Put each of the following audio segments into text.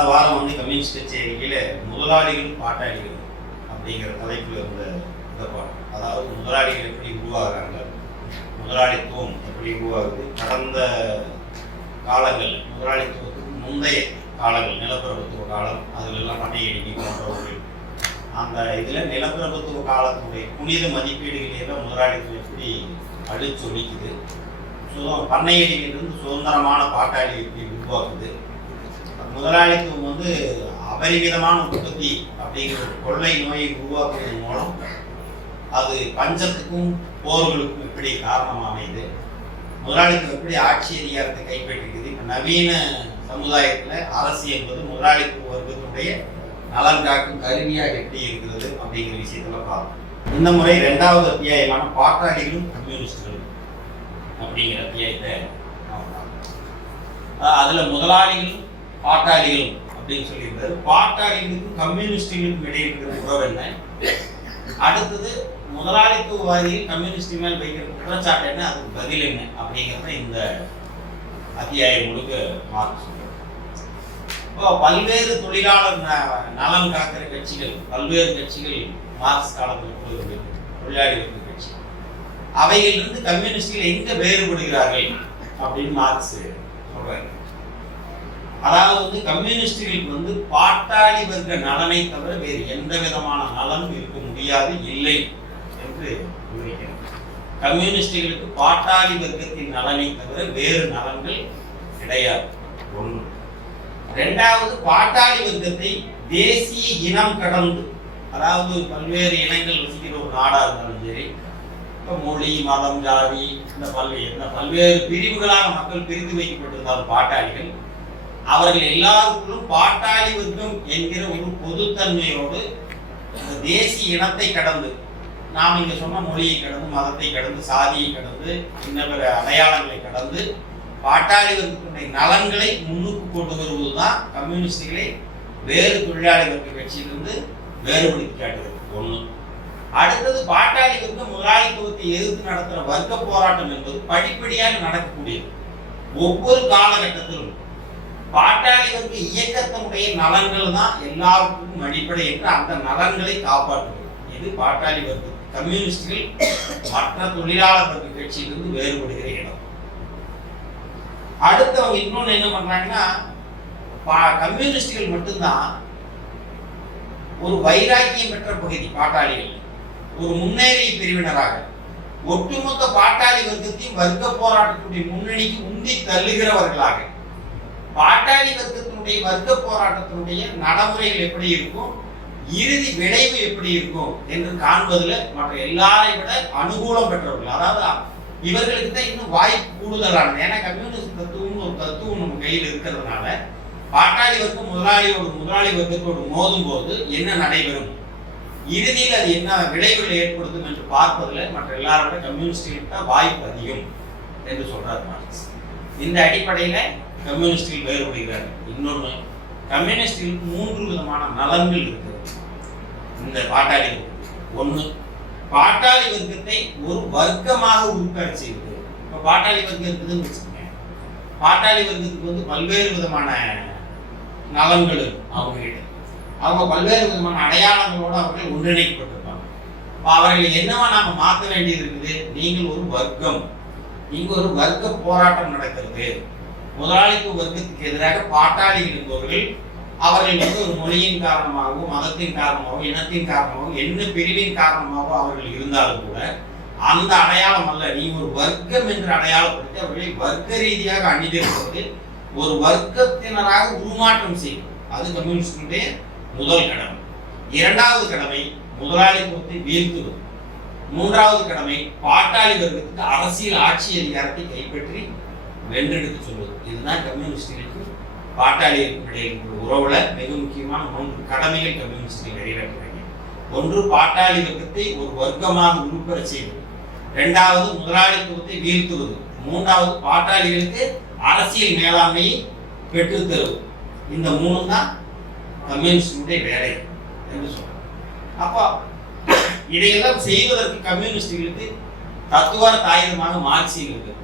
கடந்த வாரம் வந்து கம்யூனிஸ்ட் கட்சி அறிக்கையில் முதலாளிகள் பாட்டாளிகள் அப்படிங்கிற தலைப்பில் இருந்த இந்த பாடம், அதாவது முதலாளிகள் எப்படி உருவாகிறாங்க, முதலாளித்துவம் எப்படி உருவாகுது, கடந்த காலங்கள் முதலாளித்துவத்துக்கு முந்தைய காலங்கள் நிலப்பிரபுத்துவ காலம், அதிலெல்லாம் பண்ணை எண்ணிக்கை போன்றவர்கள் அந்த இதில் நிலப்பிரபுத்துவ காலத்தினுடைய புனித மதிப்பீடுகளில் முதலாளித்துவம் எப்படி அழிச்சொலிக்குது, பண்ணையடியிலிருந்து சுதந்திரமான பாட்டாளி எப்படி உருவாக்குது, முதலாளித்துவம் வந்து அபரிமிதமான உற்பத்தி அப்படிங்கிற கொள்ளை நோயை உருவாக்குவதன் மூலம் அது பஞ்சத்துக்கும் போர்களுக்கும் எப்படி காரணமாக அமையுது, முதலாளித்துவம் எப்படி ஆட்சி அதிகாரத்தை கைப்பற்றிக்குது. இப்போ நவீன சமுதாயத்தில் அரசு என்பது முதலாளித்துவ வர்க்கத்தினுடைய நலன் காக்கும் கருவியாக எப்படி இருக்கிறது அப்படிங்கிற விஷயத்துல பார்ப்போம். இந்த முறை 2வது அத்தியாயமான பாட்டாளிகளும் கம்யூனிஸ்டுகளும் அப்படிங்கிற அத்தியாயத்தை அதுல முதலாளிகளும் பாட்டாளிகளும் அப்படின்னு சொல்லியிருக்காரு. பாட்டாளிகளுக்கும் கம்யூனிஸ்டுகளுக்கும் இடையே இருக்கிற உறவு என்ன, அடுத்தது முதலாளித்துவவாதிகள் கம்யூனிஸ்ட் மேல் வைக்கிற குற்றச்சாட்டு என்ன, அதுக்கு பதில் என்ன அப்படிங்கிறத இந்த அத்தியாயம் முழுக்க மார்க் சொல்றாரு. இப்போ பல்வேறு தொழிலாளர் நலன் காக்கிற கட்சிகள், பல்வேறு கட்சிகள் மார்க்ஸ் காலத்தில் தொழிலாளி வர்க்க கட்சி, அவைகளிலிருந்து கம்யூனிஸ்டுகள் எங்க வேறுபடுகிறார்கள் அப்படின்னு மார்க்ஸ் சொல்றாரு. அதாவது வந்து கம்யூனிஸ்டுகளுக்கு வந்து பாட்டாளி வர்க்க நலனை தவிர வேறு எந்த விதமான நலனும் இருக்க முடியாது, இல்லை என்று விவரிக்கிறார். கம்யூனிஸ்டுகளுக்கு பாட்டாளி வர்க்கத்தின் நலனை தவிர வேறு நலன்கள் கிடையாது. ஒன்று. 2வது, பாட்டாளி வர்க்கத்தை தேசிய இனம் கடந்து, அதாவது பல்வேறு இனங்கள் வசிக்கிற ஒரு நாடா இருந்தாலும் சரி, இப்போ மொழி மதம் ஜாதி இந்த பல்வேறு பிரிவுகளாக மக்கள் பிரித்து வைக்கப்பட்டிருந்தாலும் பாட்டாளிகள், அவர்கள் எல்லாருக்குள்ளும் பாட்டாளி வர்க்கம் என்கிற ஒரு பொதுத்தன்மையோடு தேசிய இனத்தை கடந்து, நாம் இங்க சொன்ன மொழியை கடந்து, மதத்தை கடந்து, சாதியை கடந்து, இன்னொரு அடையாளங்களை கடந்து பாட்டாளி வர்க்கத்தினுடைய நலன்களை முன்னுக்கு கொண்டு வருவதுதான் கம்யூனிஸ்டுகளை வேறு தொழிலாளி வர்க்க கட்சியிலிருந்து வேறுபடுத்தி காட்டுகிறது. ஒண்ணு. அடுத்தது, பாட்டாளி வர்க்கம் முதலாளித்துவத்தை எதிர்த்து நடத்துகிற வர்க்க போராட்டம் என்பது படிப்படியாக நடக்கக்கூடியது. ஒவ்வொரு காலகட்டத்திலும் பாட்டாளி வர்க்க இயக்கத்தினுடைய நலன்கள் தான் எல்லாருக்கும் அடிப்படை என்று அந்த நலன்களை காப்பாற்றுவது. இது பாட்டாளி வர்க்க கம்யூனிஸ்டுகள் மற்ற தொழிலாளர் வர்க்க கட்சியிலிருந்து வேறுபடுகிற இடம். அடுத்தவங்க இன்னொன்னு என்ன பண்றாங்கன்னா, கம்யூனிஸ்டுகள் மட்டும்தான் ஒரு வைராக்கியம் பெற்ற பகுதி பாட்டாளிகள், ஒரு முன்னேறிய பிரிவினராக ஒட்டுமொத்த பாட்டாளி வர்க்கத்தையும் வர்க்க போராட்டத்துடைய முன்னணிக்கு உந்தி தள்ளுகிறவர்களாக, பாட்டாளி வர்க்கத்தினுடைய வர்க்க போராட்டத்தினுடைய நடைமுறைகள் எப்படி இருக்கும், இறுதி விளைவு எப்படி இருக்கும் என்று காண்பதில் மற்ற எல்லாரை விட அனுகூலம் பெற்றவர்கள். அதாவது இவர்களுக்கு தான் இன்னும் வாய்ப்பு கூடுதலானது. ஏன்னா கம்யூனிஸ்ட் தத்துவம் ஒரு தத்துவம் நம்ம கையில் இருக்கிறதுனால பாட்டாளி வர்க்கம் முதலாளி வர்க்கத்தோடு மோதும் போது என்ன நடைபெறும், இறுதியில் அது என்ன விளைவுகளை ஏற்படுத்தும் என்று பார்ப்பதில் மற்ற எல்லாரோட கம்யூனிஸ்டுகளுக்கு தான் வாய்ப்பு அதிகம் என்று சொல்றார் மார்க்ஸ். இந்த அடிப்படையில் கம்யூனிஸ்டுகள் வேறுபடுகிறார்கள். இன்னொன்று, கம்யூனிஸ்டுகளுக்கு 3 விதமான நலன்கள் இருக்கிறது இந்த பாட்டாளி வர்க்கத்துக்கு. ஒன்று, பாட்டாளி வர்க்கத்தை ஒரு வர்க்கமாக உருப்பெற செய்வது. இப்போ பாட்டாளி வர்க்கம் இருக்குதுன்னு வச்சுக்கோங்க, பாட்டாளி வர்க்கத்துக்கு வந்து பல்வேறு விதமான நலன்கள் அவங்க கிட்ட, அவங்க பல்வேறு விதமான அடையாளங்களோடு அவர்கள் ஒன்றிணைக்கப்பட்டிருப்பாங்க. அவர்களை என்னவா நாம மாற்ற வேண்டியது இருக்குது, நீங்கள் ஒரு வர்க்கம், இங்கு ஒரு வர்க்க போராட்டம் நடக்கிறது, முதலாளித்துவ வர்க்கத்துக்கு எதிராக பாட்டாளிகள் என்பவர்கள் அவர்கள் வந்து ஒரு மொழியின் காரணமாகவோ, மதத்தின் காரணமாகவோ, இனத்தின் காரணமாகவோ, என்ன பிரிவின் காரணமாகவோ அவர்கள் இருந்தாலும் கூட அந்த அடையாளம் அல்ல. நீ ஒரு வர்க்கம் என்று அடையாளப்படுத்தி அவர்களை வர்க்க ரீதியாக அணிந்திருப்பது, ஒரு வர்க்கத்தினராக உருமாற்றம் செய்வது. அது கம்யூனிஸ்டுடைய முதல் கடமை. 2வது கடமை முதலாளித்துவத்தை வீழ்த்துவது. 3வது கடமை பாட்டாளி வர்க்கத்துக்கு அரசியல் ஆட்சி அதிகாரத்தை கைப்பற்றி வென்றெடுத்து சொல்வது. இதுதான் கம்யூனிஸ்டுகளுக்கு பாட்டாளிகளுக்கு இடையே உறவுல மிக முக்கியமான 3 கடமைகள் கம்யூனிஸ்டுகள் நிறைவேற்றுறாங்க. ஒன்று, பாட்டாளி வர்க்கத்தை ஒரு வர்க்கமாக உருப்பெற செய்வது. 2வது, முதலாளித்துவத்தை வீழ்த்துவது. 3வது, பாட்டாளிகளுக்கு அரசியல் மேலாண்மையை பெற்றுத்தருவது. இந்த 3 தான் கம்யூனிஸ்டுடைய வேலை என்று சொல்றாங்க. அப்போ இதையெல்லாம் செய்வதற்கு கம்யூனிஸ்டுகளுக்கு தத்துவார்த்த ஆயுதமாக மார்க்சியம் இருக்கு.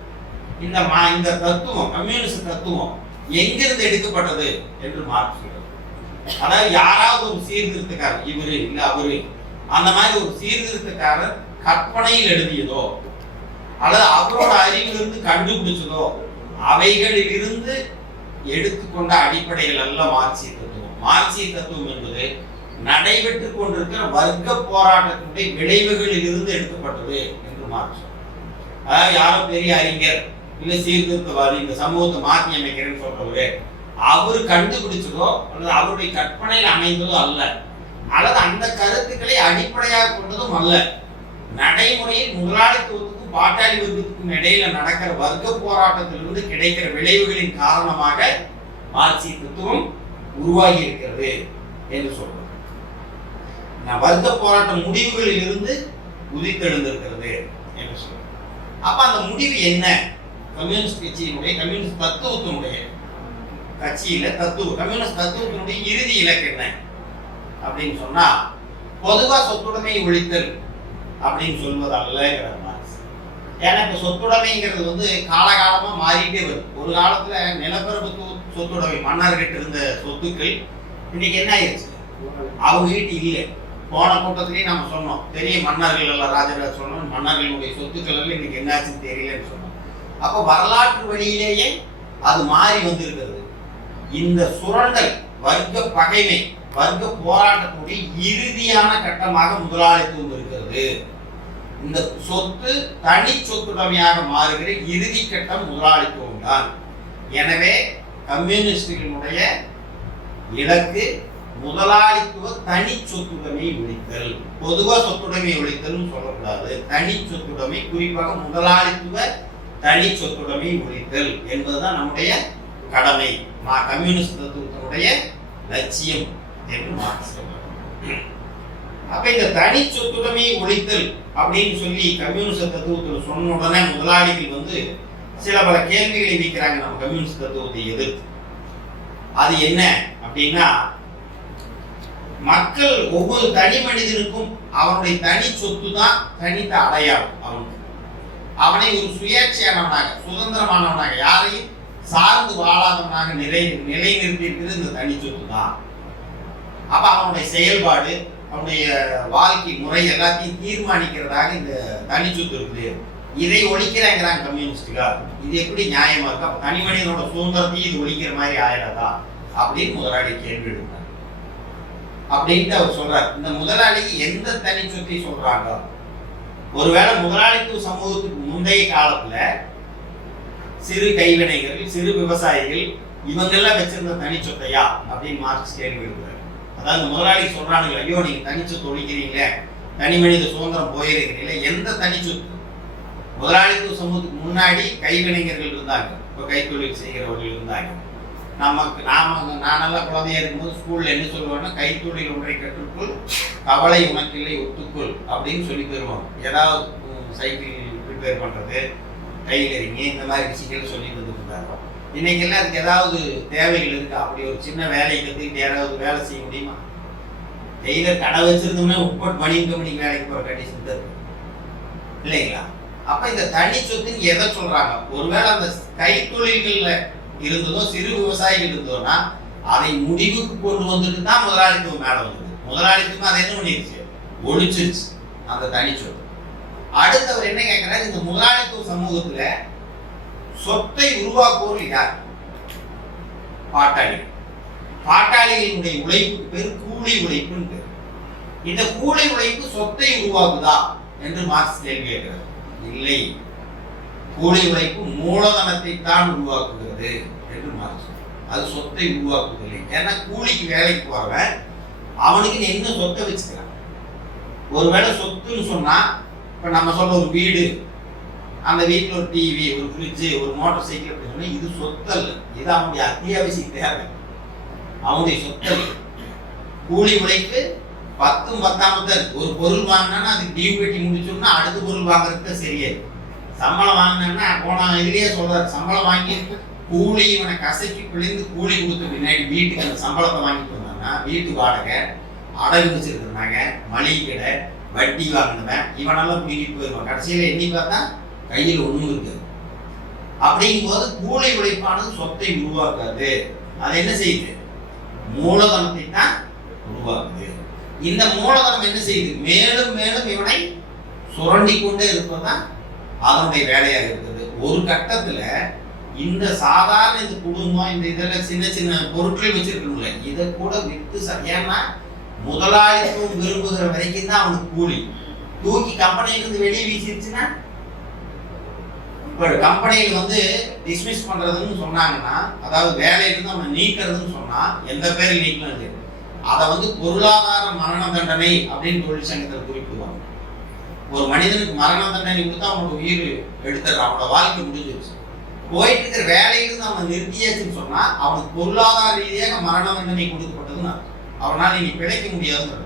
இந்த தத்துவம், கம்யூனிஸ்ட் தத்துவம் எங்கிருந்து எடுக்கப்பட்டது என்று மார்க்ஸ் சொல்றார். அதாவது யாராவது ஒரு சீர்திருத்தக்காரர், இவரு இல்ல அவரு, அந்த மாதிரி ஒரு சீர்திருத்தக்காரர் கற்பனையில் எழுதியதோ அல்லது அவரோட அறிவிலிருந்து கண்டுபிடிச்சதோ அவைகளில் இருந்து எடுத்துக்கொண்ட அடிப்படைகள் அல்ல மார்க்சிய தத்துவம். மார்க்சிய தத்துவம் என்பது நடைபெற்றுக் கொண்டிருக்கிற வர்க்க போராட்டத்தினுடைய விளைவுகளில் இருந்து எடுக்கப்பட்டது என்று மார்க்ஸ். அதாவது யாரோ பெரிய அறிஞர் இல்ல சீர்திருத்தவாதி இந்த சமூகத்தை மாற்றி அமைக்கிறேன்னு சொல்றவரு அவரு கண்டுபிடிச்சதோ அல்லது அவருடைய கற்பனையில் அமைந்ததோ அல்ல, அல்லது அந்த கருத்துக்களை அடிப்படையாக கொண்டதும் அல்ல. நடைமுறையில் முதலாளித்துவத்துக்கும் பாட்டாளி வர்க்கத்துக்கும் இடையில நடக்கிற வர்க்க போராட்டத்திலிருந்து கிடைக்கிற விளைவுகளின் காரணமாக மார்க்சிய தத்துவம் உருவாகி இருக்கிறது என்று சொல்றோம். வர்க்க போராட்ட முடிவுகளில் இருந்து உதித்தெழுந்திருக்கிறது என்று சொல்றோம். அப்ப அந்த முடிவு என்ன? கம்யூனிஸ்ட் கட்சியினுடைய கம்யூனிஸ்ட் தத்துவத்தினுடைய கட்சியில கம்யூனிஸ்ட் தத்துவத்தினுடைய இறுதி இலக்கு என்ன அப்படின்னு சொன்னா பொதுவா சொத்துடைமை ஒழித்தல் அப்படின்னு சொல்வதல்ல மார்க்ஸ். ஏன்னா இப்ப சொத்துடைமைங்கிறது காலகாலமா மாறிட்டே வருது. ஒரு காலத்துல நிலப்பரப்பு சொத்துடைமை மன்னர்கிட்ட இருந்த சொத்துக்கள் இன்னைக்கு என்ன ஆயிடுச்சு, அவங்க கிட்ட இல்லை. போன கூட்டத்திலேயே நம்ம சொன்னோம், பெரிய மன்னர்கள் எல்லாம் ராஜராஜ சொன்னோம், மன்னர்களுடைய சொத்துக்கள் எல்லாம் இன்னைக்கு என்னாச்சுன்னு தெரியலன்னு சொன்னோம். அப்ப வரலாற்று வழியிலேயே அது மாறி வந்திருக்கிறது. இந்த சுரண்டல், வர்க்க பகைமை, வர்க்க போராட்டத்துடைய இறுதியான கட்டமாக முதலாளித்துவம் இருக்கிறது. இந்த சொத்து தனி சொத்துடைமையாக மாறுகிற இறுதி கட்டம் முதலாளித்துவம் தான். எனவே கம்யூனிஸ்டுகளுடைய இலக்கு முதலாளித்துவ தனி சொத்துடைமை ஒழித்தல். பொதுவா சொத்துடைமை ஒழித்தல் சொல்லக்கூடாது, தனி சொத்துடைமை, குறிப்பாக முதலாளித்துவ தனி சொத்துடைமை ஒழித்தல் என்பதுதான் நம்முடைய கடமை, கம்யூனிஸ்ட் தத்துவத்தினுடைய லட்சியம் என்று மார்க்ஸ் சொல்றார். அப்ப இந்த தனி சொத்துடைமை ஒழித்தல் அப்படின்னு சொல்லி கம்யூனிஸ்ட் தத்துவத்தில் சொன்ன உடனே முதலாளிகள் சில பல கேள்விகளை வைக்கிறாங்க நம்ம கம்யூனிஸ்ட் தத்துவத்தை எதிர்த்து. அது என்ன அப்படின்னா, மக்கள் ஒவ்வொரு தனி மனிதனுக்கும் அவனுடைய தனி சொத்து தான் தனித்த அடையாளம். அவனை ஒரு சுயேட்சையானவனாக, சுதந்திரமானவனாக, யாரையும் சார்ந்து வாழாதவனாக நிலைநிறுத்தியிருக்கிறது இந்த தனி சொத்து தான். அப்ப அவனுடைய செயல்பாடு, அவனுடைய வாழ்க்கை முறை எல்லாத்தையும் தீர்மானிக்கிறதாக இந்த தனி சொத்து இருக்குது. இதை ஒழிக்கிறாங்கிறாங்க கம்யூனிஸ்டுகள். இது எப்படி நியாயமா இருக்கு? அப்ப தனி மனிதனோட சுதந்திரத்தையும் இது ஒழிக்கிற மாதிரி ஆயிடாதா அப்படின்னு முதலாளி கேள்வி எடுத்தார். அப்படின்ட்டு அவர் சொல்றார். இந்த முதலாளிக்கு எந்த தனி சொத்தை சொல்றாங்க? ஒருவேளை முதலாளித்துவ சமூகத்துக்கு முந்தைய காலத்துல சிறு கைவினைகள், சிறு விவசாயிகள் இவங்கெல்லாம் வச்சிருந்த தனி சொத்தையா அப்படின்னு மார்க்ஸ் கேள்வி எடுக்கிறார். அதாவது முதலாளி சொல்றானுங்க, ஐயோ நீங்க தனி சொத்து ஒழிக்கிறீங்களே, தனி மனித சுதந்திரம் போயிருக்கிறீங்களே, எந்த தனி சொத்து? முதலாளித்துவ சமூகத்துக்கு முன்னாடி கைவினைஞர்கள் இருந்தாங்க, இப்போ கைத்தொழில் செய்கிறவர்கள் இருந்தாங்க. நானெல்லாம் குழந்தையா இருக்கும்போது ஸ்கூல்ல என்ன சொல்லுவாங்கன்னா, கைத்தொழில் ஒன்றை கற்றுக்கொள், கவலை உனக்கில்லை ஒத்துக்கொள் அப்படின்னு சொல்லி தருவாங்க. ஏதாவது சைக்கிள் ரிப்பேர் பண்றது, டைலரிங், இந்த மாதிரி விஷயங்கள் சொல்லி தந்துருந்தாங்க. இன்னைக்கெல்லாம் அதுக்கு ஏதாவது தேவைகள் இருக்கா? அப்படி ஒரு சின்ன வேலையை கற்றுக்கிட்டு யாராவது வேலை செய்ய முடியுமா? டெய்லர் கடை வச்சிருந்தோம்னா உட்பட் பனியன் கம்பெனிக்கு வேலைக்கு போகிற கண்டிஷன் தான் இல்லைங்களா? அப்ப இந்த தனி சொத்துன்னு எதை சொல்றாங்க? ஒருவேளை அந்த கைத்தொழில்கள்ல இருந்ததோ, சிறு விவசாயிகள் இருந்தோம்னா அதை முடிவுக்கு கொண்டு வந்துட்டு தான் முதலாளித்துவம் மேல வந்தது. முதலாளித்துவம் அதை என்ன பண்ணிருச்சு? ஒழிச்சிருச்சு அந்த தனி சொத்து. அடுத்தவர் என்ன கேட்கிறாரு, இந்த முதலாளித்துவ சமூகத்துல சொத்தை உருவாக்குவோர் யார்? பாட்டாளி. பாட்டாளிகளுடைய உழைப்புக்கு பேர் கூலி உழைப்புன்னு பேர். இந்த கூலி உழைப்பு சொத்தை உருவாக்குதா என்று மார்க்ஸ் கேள்வி கேட்கிறார். இல்லை, கூலி உழைப்பு மூலதனத்தை தான் உருவாக்குகிறது என்று மார்க்ஸ். அது சொத்தை உருவாக்குவதில்லை. ஏன்னா கூலிக்கு வேலைக்கு போறவன் அவனுக்கு என்ன சொத்தை வச்சுக்கிறான். ஒருவேளை சொத்துன்னு சொன்னா, இப்ப நம்ம சொல்ற ஒரு வீடு, அந்த வீட்டில் ஒரு டிவி, ஒரு ஃப்ரிட்ஜு, ஒரு மோட்டார் சைக்கிள் அப்படின்னு சொன்னா இது சொத்து அல்ல, இது அவனுடைய அத்தியாவசிய தேவை, அவனுடைய சொத்து. கூலி உழைப்பு 10 10 இருக்கு. ஒரு பொருள் வாங்கினா அதுக்கு டியூ கட்டி முடிச்சோம்னா அடுத்த பொருள் வாங்குறதுக்கு சரியா இருக்கு. சம்பளம் வாங்கினா போன இதுலயே சொல்றாரு, சம்பளம் வாங்கி கூலி இவனை கசக்கி பிழிந்து கூலி கொடுத்த பின்னாடி வீட்டுக்கு அந்த சம்பளத்தை வாங்கிட்டு வந்தாங்கன்னா வீட்டு வாடகை, அடகு வச்சிருக்கிறாங்க, மளிகை கடை, வட்டி வாங்கினவன் இவனெல்லாம் பிடிக்கிட்டு போயிடுவான். கடைசியில எண்ணி பார்த்தா கையில் ஒண்ணும் இருக்காது. அப்படிங்கும்போது கூலி உழைப்பானது சொத்தை உருவாக்காது. அது என்ன செய்யுது? மூலதனத்தை தான் உருவாக்குது. இந்த மூலதனம் என்ன செய்யுது? மேலும் மேலும் இவனை சுரண்டி கொண்டே இருப்பதுதான் அதனுடைய வேலையாக இருக்குது. ஒரு கட்டத்துல இந்த சாதாரண இந்த குடும்பம் இந்த இதெல்லாம் சின்ன சின்ன பொருட்கள் வச்சிருக்கணும்ல, இதை கூட விட்டு சரியான முதலாளித்துவம் விரும்புகிற வரைக்கும் தான் அவனுக்கு கூலி. தூக்கி கம்பெனியிலிருந்து வெளியே வீசிருச்சுன்னா, இப்போ கம்பெனியில் வந்து டிஸ்மிஸ் பண்றதுன்னு சொன்னாங்கன்னா, அதாவது வேலையிலிருந்து அவனை நீக்கிறதுன்னு சொன்னா எந்த பேரில் நீக்கிறது, அதை வந்து பொருளாதார மரண தண்டனை அப்படின்னு தொழிற்சங்கத்தில் குறிப்பிடுவாங்க. ஒரு மனிதனுக்கு மரண தண்டனை கொடுத்தா அவனோட உயிர் எடுத்துடுறான், அவனோட வாழ்க்கை முடிஞ்சிருச்சு. போயிட்டு இருக்கிற வேலையிலிருந்து அவனை நிறுத்தியாச்சுன்னு சொன்னா அவனுக்கு பொருளாதார ரீதியாக மரண தண்டனை கொடுக்கப்பட்டதுன்னு அவனால் நீ பிழைக்க முடியாதுன்னு.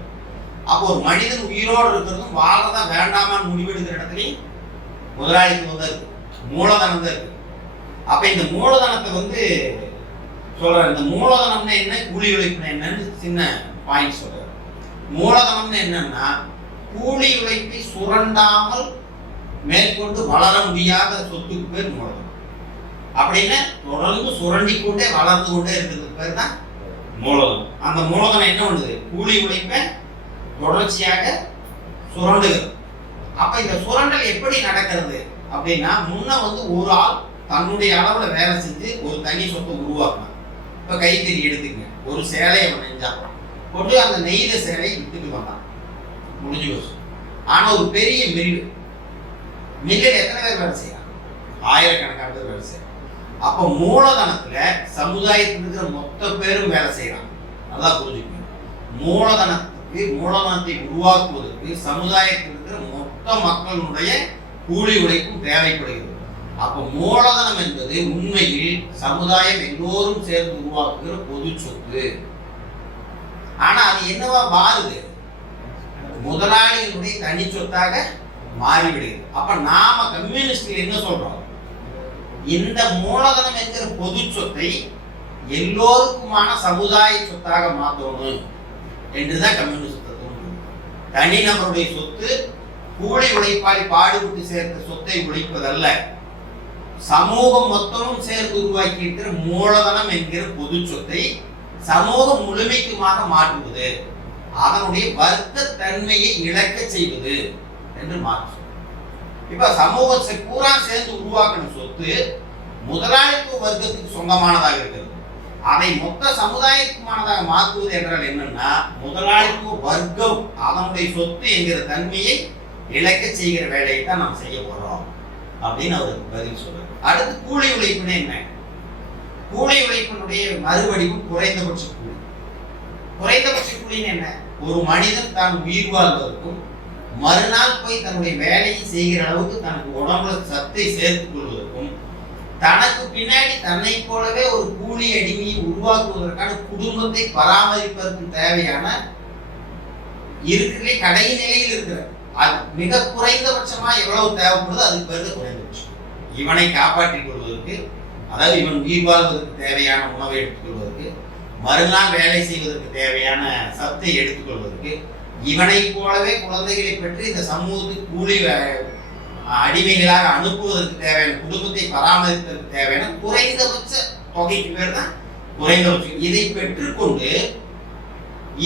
அப்போ ஒரு மனிதன் உயிரோடு இருக்கிறதும் வாழதான் வேண்டாமான்னு முடிவெடுக்கிற இடத்துலையும் முதலாளித்துவம் தான் இருக்கு, மூலதனம் தான் இருக்கு. அப்ப இந்த மூலதனத்தை வந்து சொல்றேன். இந்த மூலதனம்னா என்ன, கூலி உழைப்புனா என்னன்னு சின்ன பாயிண்ட் சொல்றேன். மூலதனம்னு என்னன்னா, கூலி உழைப்பை சுரண்டாமல் மேற்கொண்டு வளர முடியாத சொத்துக்கு பேர் மூலதனம். அப்படின்னு தொடர்ந்து சுரண்டி கொண்டே வளர்ந்து கொண்டே இருக்கிறதுக்கு பேர் தான் மூலதனம். அந்த மூலதனம் என்ன பண்ணுது? கூலி உழைப்பை தொடர்ச்சியாக சுரண்டுகிறது. அப்ப இந்த சுரண்டல் எப்படி நடக்கிறது அப்படின்னா, முன்ன வந்து ஒரு ஆள் தன்னுடைய அளவுல வேலை செஞ்சு ஒரு தனி சொத்தை உருவாக்கணும். இப்ப கைத்தறி எடுத்துங்க, ஒரு சேலையை அவன் நெஞ்சான், கொண்டு அந்த நெய்த சேலையை விட்டுட்டு வந்தான், முடிஞ்சு போச்சு. ஆனா ஒரு பெரிய மில்லில் எத்தனை பேர் வேலை செய்யறான்? ஆயிரக்கணக்கான பேர் வேலை செய்யறான். அப்ப மூலதனத்துல சமுதாயத்தில் இருக்கிற மொத்த பேரும் வேலை செய்யறான். நல்லா புரிஞ்சுக்கணும். மூலதனத்தை உருவாக்குவதற்கு சமுதாயத்தில் இருக்கிற மொத்த மக்களுடைய கூலி உழைப்பும் தேவைப்படுகிறது. அப்ப மூலதனம் என்பது உண்மையில் சமுதாயம் எல்லோரும் சேர்ந்து உருவாக்குகிற பொது சொத்து. ஆனா அது என்னவா மாறுது? முதலாளிகளுடைய தனி சொத்தாக மாறிவிடுகிறது. அப்ப நாம கம்யூனிஸ்ட்ல என்ன சொல்றோம்? இந்த மூலதனம் என்கிற பொது சொத்தை எல்லோருக்குமான சமுதாய சொத்தாக மாற்றணும் என்றுதான் கம்யூனிஸ்ட் தத்துவம். தனிநபருடைய சொத்து கூலி உழைப்பாளி பாடுபட்டு சேர்த்த சொத்தை உழைப்பதல்ல, சமூகம் மொத்தமும் சேர்ந்து உருவாக்கி இருக்கிற மூலதனம் என்கிற பொது சொத்தை சமூகம் முழுமைக்குமாக மாற்றுவது, அதனுடைய வர்க்க தன்மையை இழக்க செய்வது என்று மாற்று. இப்ப சமூகத்தை பூரா சேர்ந்து உருவாக்கின சொத்து முதலாளித்துவ வர்க்கத்துக்கு சொந்தமானதாக இருக்கிறது. அதை மொத்த சமுதாயத்துக்குமானதாக மாற்றுவது என்றால் என்னன்னா, முதலாளித்துவ வர்க்கம் அதனுடைய சொத்து என்கிற தன்மையை இழக்க செய்கிற வேலையை தான் நாம் செய்ய போறோம் அப்படின்னு அவருக்கு பதில் சொல்றாரு. அடுத்து கூலி உழைப்புன்னு என்ன? கூலி உழைப்பினுடைய மறுவடிவும் குறைந்தபட்ச கூலி. குறைந்தபட்ச கூலின்னு என்ன? ஒரு மனிதன் தான் உயிர் வாழ்வதற்கும் மறுநாள் போய் தன்னுடைய வேலையை செய்கிற அளவுக்கு தனக்கு உடம்புல சத்தை சேர்த்துக் கொள்வதற்கும், தனக்கு பின்னாடி தன்னை போலவே ஒரு கூலி அடிமையை உருவாக்குவதற்கான குடும்பத்தை பராமரிப்பதற்கு தேவையான இருக்கிற கடை நிலையில் இருக்கிற அது மிக குறைந்தபட்சமா எவ்வளவு தேவைப்படுதோ அதுக்கு பேர் குறைந்தபட்சம். இவனை காப்பாற்றிக் கொள்வதற்கு, அதாவது இவன் உயிர் வாழ்வதற்கு தேவையான உணவை எடுத்துக்கொள்வதற்கு, மறுநாள் வேலை செய்வதற்கு தேவையான சத்தை எடுத்துக்கொள்வதற்கு, இவனை போலவே குழந்தைகளை பெற்று இந்த சமூகத்துக்கு கூலி அடிமைகளாக அனுப்புவதற்கு தேவையான, குடும்பத்தை பராமரிப்பதற்கு தேவையான குறைந்தபட்ச தொகைக்கு பேர் தான் குறைந்தபட்சம். இதை பெற்றுக்கொண்டு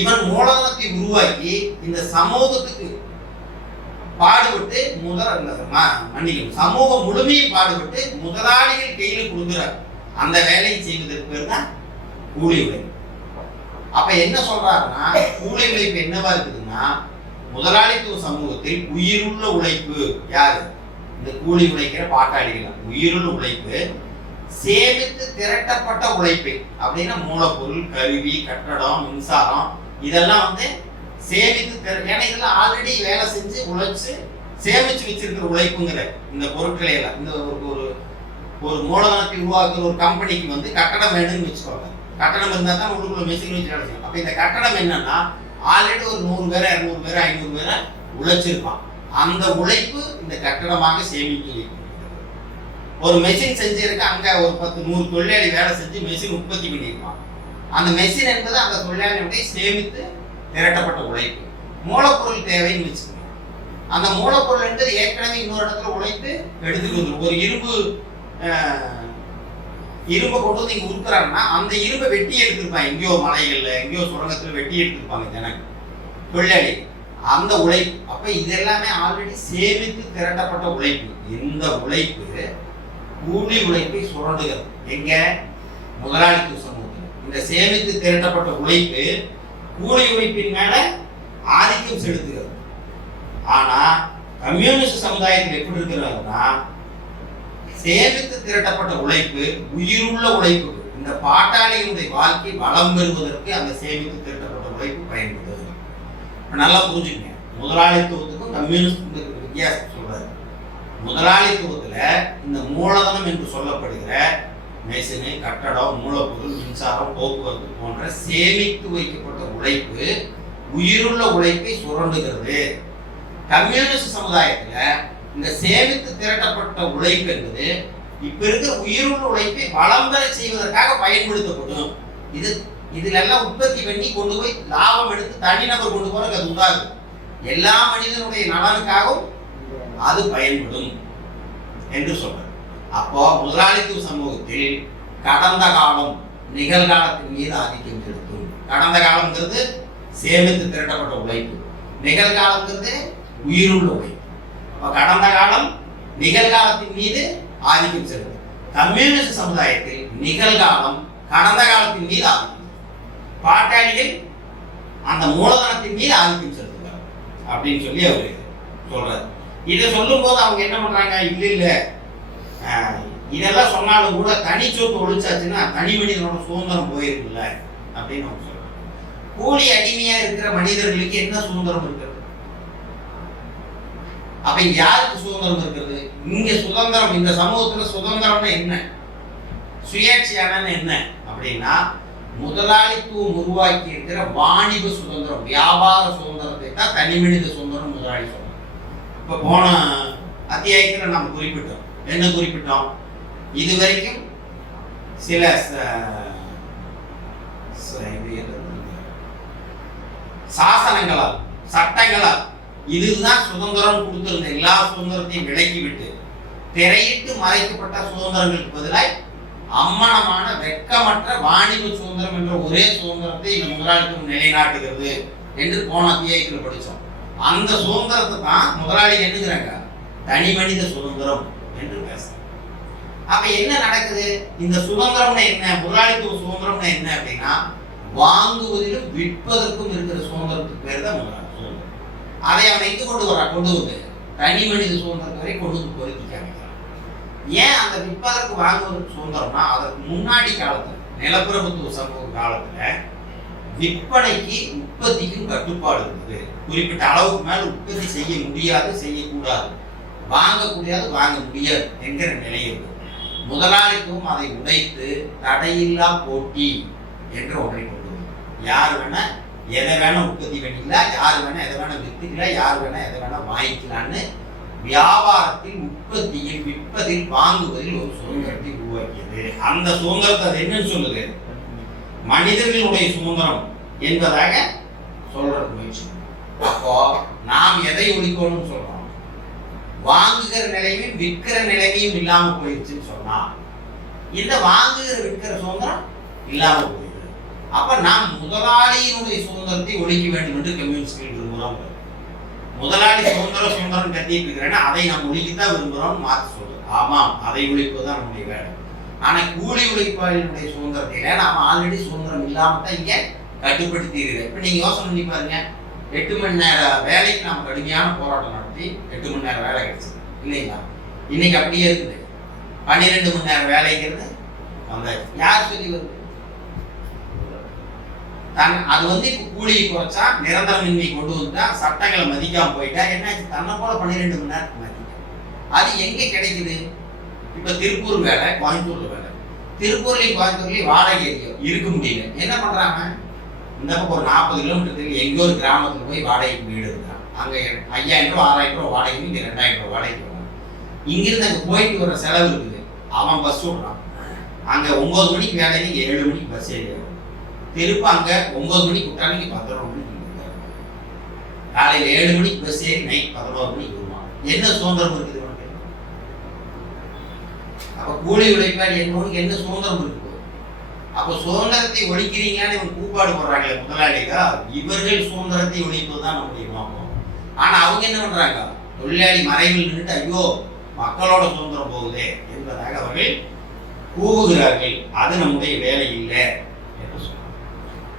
இவன் மூலதனத்தை உருவாக்கி இந்த சமூகத்துக்கு பாடுபட்டு சமூகம் முழுமையும் பாடுபட்டு முதலாளிகள் கையில கொடுக்கிறார் அந்த வேலையை செய்வதற்கு பேர் தான் கூலி உழைப்பு. அப்ப என்ன சொல்றாருன்னா, கூலி உழைப்பு என்னவா இருக்குதுன்னா, முதலாளித்துவ சமூகத்தில் உயிருள்ள உழைப்பு யாரு? இந்த கூலி உழைக்கிற பாட்டாளிகள். உயிருள்ள உழைப்பு, சேமித்து திரட்டப்பட்ட உழைப்பு அப்படின்னா மூலப்பொருள், கருவி, கட்டடம், மின்சாரம் இதெல்லாம் வந்து சேமித்து ஏன்னா இதெல்லாம் ஆல்ரெடி வேலை செஞ்சு உழைச்சு சேமிச்சு வச்சிருக்கிற உழைப்புங்கிற இந்த பொருட்களை எல்லாம் இந்த ஒரு மூலதனத்தை உருவாக்குற ஒரு கம்பெனிக்கு வந்து கட்டடம் வேணும்னு வச்சுக்கோங்க. கட்டடம் இருந்தால் தான் உள்ளுக்குள்ள மெஷின் வச்சு வேலை செய்யணும். அப்போ இந்த கட்டடம் என்னன்னா ஆல்ரெடி ஒரு 100 பேரை 200 பேரை 500 பேரை உழைச்சிருப்பான். அந்த உழைப்பு இந்த கட்டடமாக சேமிக்க. ஒரு மெஷின் செஞ்சிருக்க அங்க ஒரு 10-100 தொழிலாளி வேலை செஞ்சு மெஷின் உற்பத்தி பண்ணியிருப்பான். அந்த மெஷின் என்பது அந்த தொழிலாளியுடைய சேமித்து திரட்டப்பட்ட உழைப்பு. மூலப்பொருள் தேவைன்னு வச்சுக்கோங்க. அந்த மூலப்பொருள் என்பது ஏற்கனவே இன்னொரு இடத்துல உழைத்து எடுத்துட்டு வந்துடும். ஒரு இரும்பு இரும்பை கொண்டு வந்து இங்கே உருக்குறாங்கன்னா அந்த இரும்பை வெட்டி எடுத்திருப்பாங்க. எங்கேயோ மலைகளில் எங்கேயோ சுரங்கத்தில் வெட்டி எடுத்திருப்பாங்க ஜனங்க தொழிலாளி அந்த உழைப்பு. அப்போ இதெல்லாமே ஆல்ரெடி சேமித்து திரட்டப்பட்ட உழைப்பு. இந்த உழைப்பு கூலி உழைப்பை சுரண்டுகிறது. எங்க? முதலாளித்துவ சமூகத்தில் இந்த சேமித்து திரட்டப்பட்ட உழைப்பு கூலி உழைப்பின் மேல ஆதிக்கம் செலுத்துகிறது. ஆனா கம்யூனிஸ்ட் சமுதாயத்தில் எப்படி இருக்கிறாங்கன்னா சேமித்து திரட்டப்பட்ட உழைப்பு உயிருள்ள உழைப்பு. இந்த பாட்டாளிகளுடைய வாழ்க்கை வளம் பெறுவதற்கு அந்த சேமித்து திரட்டப்பட்ட உழைப்பு பயன்படுது. நல்லா புரிஞ்சுக்கங்க. முதலாளித்துவத்துக்கும் கம்யூனிஸ்ட் வித்தியாசம் சொல்றாரு. முதலாளித்துவத்துல இந்த மூலதனம் என்று சொல்லப்படுகிற மெஷினு, கட்டடம், மூலப்பொருள், மின்சாரம், போக்குவரத்து போன்ற சேமித்து வைக்கப்பட்ட உழைப்பு உயிருள்ள உழைப்பை சுரண்டுகிறது. கம்யூனிஸ்ட் சமுதாயத்துல இந்த சேமித்து திரட்டப்பட்ட உழைப்பு என்பது இப்ப இருக்கிற உயிருள்ள உழைப்பை வளம் பெற செய்வதற்காக பயன்படுத்தப்படும். இதுல எல்லாம் உற்பத்தி பண்ணி கொண்டு போய் லாபம் எடுத்து தனிநபர் கொண்டு போறதுக்கு அது உண்டாகும். எல்லா மனிதனுடைய நலனுக்காகவும் அது பயன்படும் என்று சொல்றார். அப்போ முதலாளித்துவ சமூகத்தில் கடந்த காலம் நிகழ்காலத்தின் மீது ஆதிக்கம் செலுத்தும். கடந்த காலம்ங்கிறது சேமித்து திரட்டப்பட்ட உழைப்பு, நிகழ்காலம்ங்கிறது உயிருள்ள உழைப்பு. கடந்த காலம் நிகழ்காலத்தின் மீது ஆதிக்கம் செலுத்தும். கம்யூனிஸ்ட் சமுதாயத்தில் நிகழ்காலம் கடந்த காலத்தின் மீது ஆதிக்கம், பாட்டாளிகள் அந்த மூலதனத்தின் மீது ஆதிக்கம் செலுத்துவார் அப்படின்னு சொல்லி அவர் சொல்றாரு. இதை சொல்லும் போது அவங்க என்ன பண்றாங்க? இல்ல இதெல்லாம் சொன்னாலும் கூட தனி சொத்து ஒழிச்சாச்சுன்னா தனி மனிதனோட சுதந்திரம் போயிருக்குல்ல அப்படின்னு அவங்க சொல்றாங்க. கூலி அடிமையா இருக்கிற மனிதர்களுக்கு என்ன சுதந்திரம் இருக்கிறது? அப்ப யாருக்கு சுதந்திரம் இருக்கிறது? இங்க சுதந்திரம், இந்த சமூகத்துல சுதந்திரம்னா என்ன, சுயேட்சையான என்ன அப்படின்னா முதலாளித்துவம் உருவாக்கி இருக்கிற வாணிப சுதந்திரம், வியாபார சுதந்திரத்தை தான் தனி மனித சுதந்திரம் முதலாளி சொல்றோம். இப்ப போன அத்தியாயத்தில் நம்ம குறிப்பிட்டோம். என்ன குறிப்பிட்டோம்? இதுவரைக்கும் சில சாசனங்களால், சட்டங்களால் இதுதான் சுதந்திரம் கொடுத்திருந்த எல்லா சுதந்திரத்தையும் விலக்கிவிட்டு திரையிட்டு மறைக்கப்பட்ட சுதந்திரங்களுக்கு பதிலாய் அம்மனமான வெட்கமற்ற வாணிப சுதந்திரம் என்ற ஒரே சுதந்திரத்தை இந்த முதலாளித்துவம் நிலைநாட்டுகிறது என்று போன அத்தியாயத்தில் படித்தோம். அந்த சுதந்திரத்தை தான் முதலாளி என்னங்கிறாங்க தனி மனித சுதந்திரம் என்று பேசுறாங்க. அப்ப என்ன நடக்குது? இந்த சுதந்திரம்னா என்ன, முதலாளித்துவ சுதந்திரம்னா என்ன அப்படின்னா வாங்குவதிலும் விற்பதற்கும் இருக்கிற சுதந்திரத்துக்கு பேர் தான் முதலாளி சுதந்திரம். அதை அவன் எங்க கொண்டு வந்து தனி மனித சுதந்திரத்தை வரை கொண்டு வந்து பொருத்தி காமிக்கிறான். ஏன் அந்த விற்பதற்கு வாங்குவதற்கு சுதந்திரம்னா அதற்கு முன்னாடி காலத்துல நிலப்பிரபுத்துவ சமூக காலத்துல விற்பனைக்கு உற்பத்திக்கும் கட்டுப்பாடு இருந்தது. குறிப்பிட்ட அளவுக்கு மேல உற்பத்தி செய்ய முடியாது, செய்யக்கூடாது, வாங்கக்கூடாது, வாங்க முடியாது என்கிற நிலை இருக்கு. முதலாளித்துவம் அதை உடைத்து தடையில்லா போட்டி என்று ஒன்றை கொண்டு வரும். யார் வேணா எதை வேணா உற்பத்தி பண்ணிக்கலாம், யார் வேணா எதை வேணா வித்துக்கலாம், யார் வேணா எதை வேணா வாங்கிக்கலான்னு வியாபாரத்தில், உற்பத்தியில், விற்பதில், வாங்குவதில் ஒரு சுதந்திரத்தை உருவாக்கியது. அந்த சுதந்திரத்தை அது என்னன்னு சொல்லுது? மனிதர்களுடைய சுதந்திரம் என்பதாக சொல்றது முயற்சி. அப்போ நாம் எதை ஒழிக்கணும்னு சொல்றோம்? வாங்குகிற நிலைமையும் விற்கிற நிலைமையும் இல்லாம போயிடுச்சுன்னு சொன்னா இந்த வாங்குகிற விற்கிற சுதந்திரம் இல்லாம போயிடுது. அப்ப நாம் முதலாளியினுடைய சுதந்திரத்தை ஒழிக்க வேண்டும் என்று கம்யூனிஸ்ட்கள் விரும்புகிறோம். முதலாளி சுதந்திரம் கத்திட்டு இருக்கிறேன்னா அதை நாம் ஒழிக்கத்தான் விரும்புகிறோம்னு மாற்றி சொல்லுது. ஆமாம், அதை ஒழிப்பதுதான் நம்முடைய வேலை. ஆனா கூலி உழைப்பாளினுடைய சுதந்திரத்தையில நாம ஆல்ரெடி சுதந்திரம் இல்லாம தான் இங்க கட்டுப்படுத்தி இருக்கிறேன். இப்ப நீங்க யோசனை பண்ணி பாருங்க, 8 மணி நேர வேலைக்கு நாம் கடுமையான போராட்டம் நடத்தி 8 மணி நேரம் வேலை கிடைச்சது இல்லைங்களா? இன்னைக்கு அப்படியே இருக்குது. 12 மணி நேரம் வேலைங்கிறது வந்தாச்சு. யார் சொல்லி வருது? அது இப்ப கூலியை குறைச்சா, நிரந்தரமின்மை கொண்டு வந்தா, சட்டங்களை மதிக்காம போயிட்டா என்னாச்சு? தன்னை போல 12 மணி நேரத்துக்கு மதிக்க அது எங்க கிடைக்குது? இப்ப திருப்பூர் வேலை, கோயம்புத்தூர்ல வேலை. திருப்பூர்லயும் கோயம்புத்தூர்லயும் வாடகை இருக்க முடியல. என்ன பண்றாங்க? இந்த பக்கம் ஒரு 40 கிலோமீட்டருக்கு எங்கோ ஒரு கிராமத்துல போய் வாடகைக்கு வீடு இருக்கிறான். அங்க 5000 ரூபா 6000 ரூபா வாடகைக்கு, இங்க 2000 ரூபா வாடகைக்கு வரும். இங்கிருந்து அங்க போயிட்டு வர செலவு இருக்குது. அவன் பஸ் விடுறான். அங்க 9 மணிக்கு வேலைக்கு, இங்க 7 மணிக்கு பஸ் ஏறி வரும். திருப்ப அங்க 9 மணிக்கு விட்டாலும் இங்க 11 மணிக்கு காலையில 7 மணிக்கு பஸ் ஏறி நைட் 11 மணிக்கு வருவான். என்ன சுதந்திரம் இருக்குது உனக்கு? அப்ப கூலி உழைப்பாளி என்பவனுக்கு என்ன சுதந்திரம் இருக்கு? அப்ப சுதந்திரத்தை ஒழிக்கிறீங்கன்னு இவன் கூப்பாடு போடுறாங்களே முதலாளிகள், இவர்கள் சுதந்திரத்தை ஒழிப்பதுதான் நம்முடைய நோக்கம். ஆனா அவங்க என்ன பண்றாங்க? தொழிலாளி மறைவில் நின்றுட்டு ஐயோ மக்களோட சுதந்திரம் போகுதே என்பதாக அவர்கள் கூவுகிறார்கள். அது நம்முடைய வேலை இல்லை என்று சொன்னாங்க.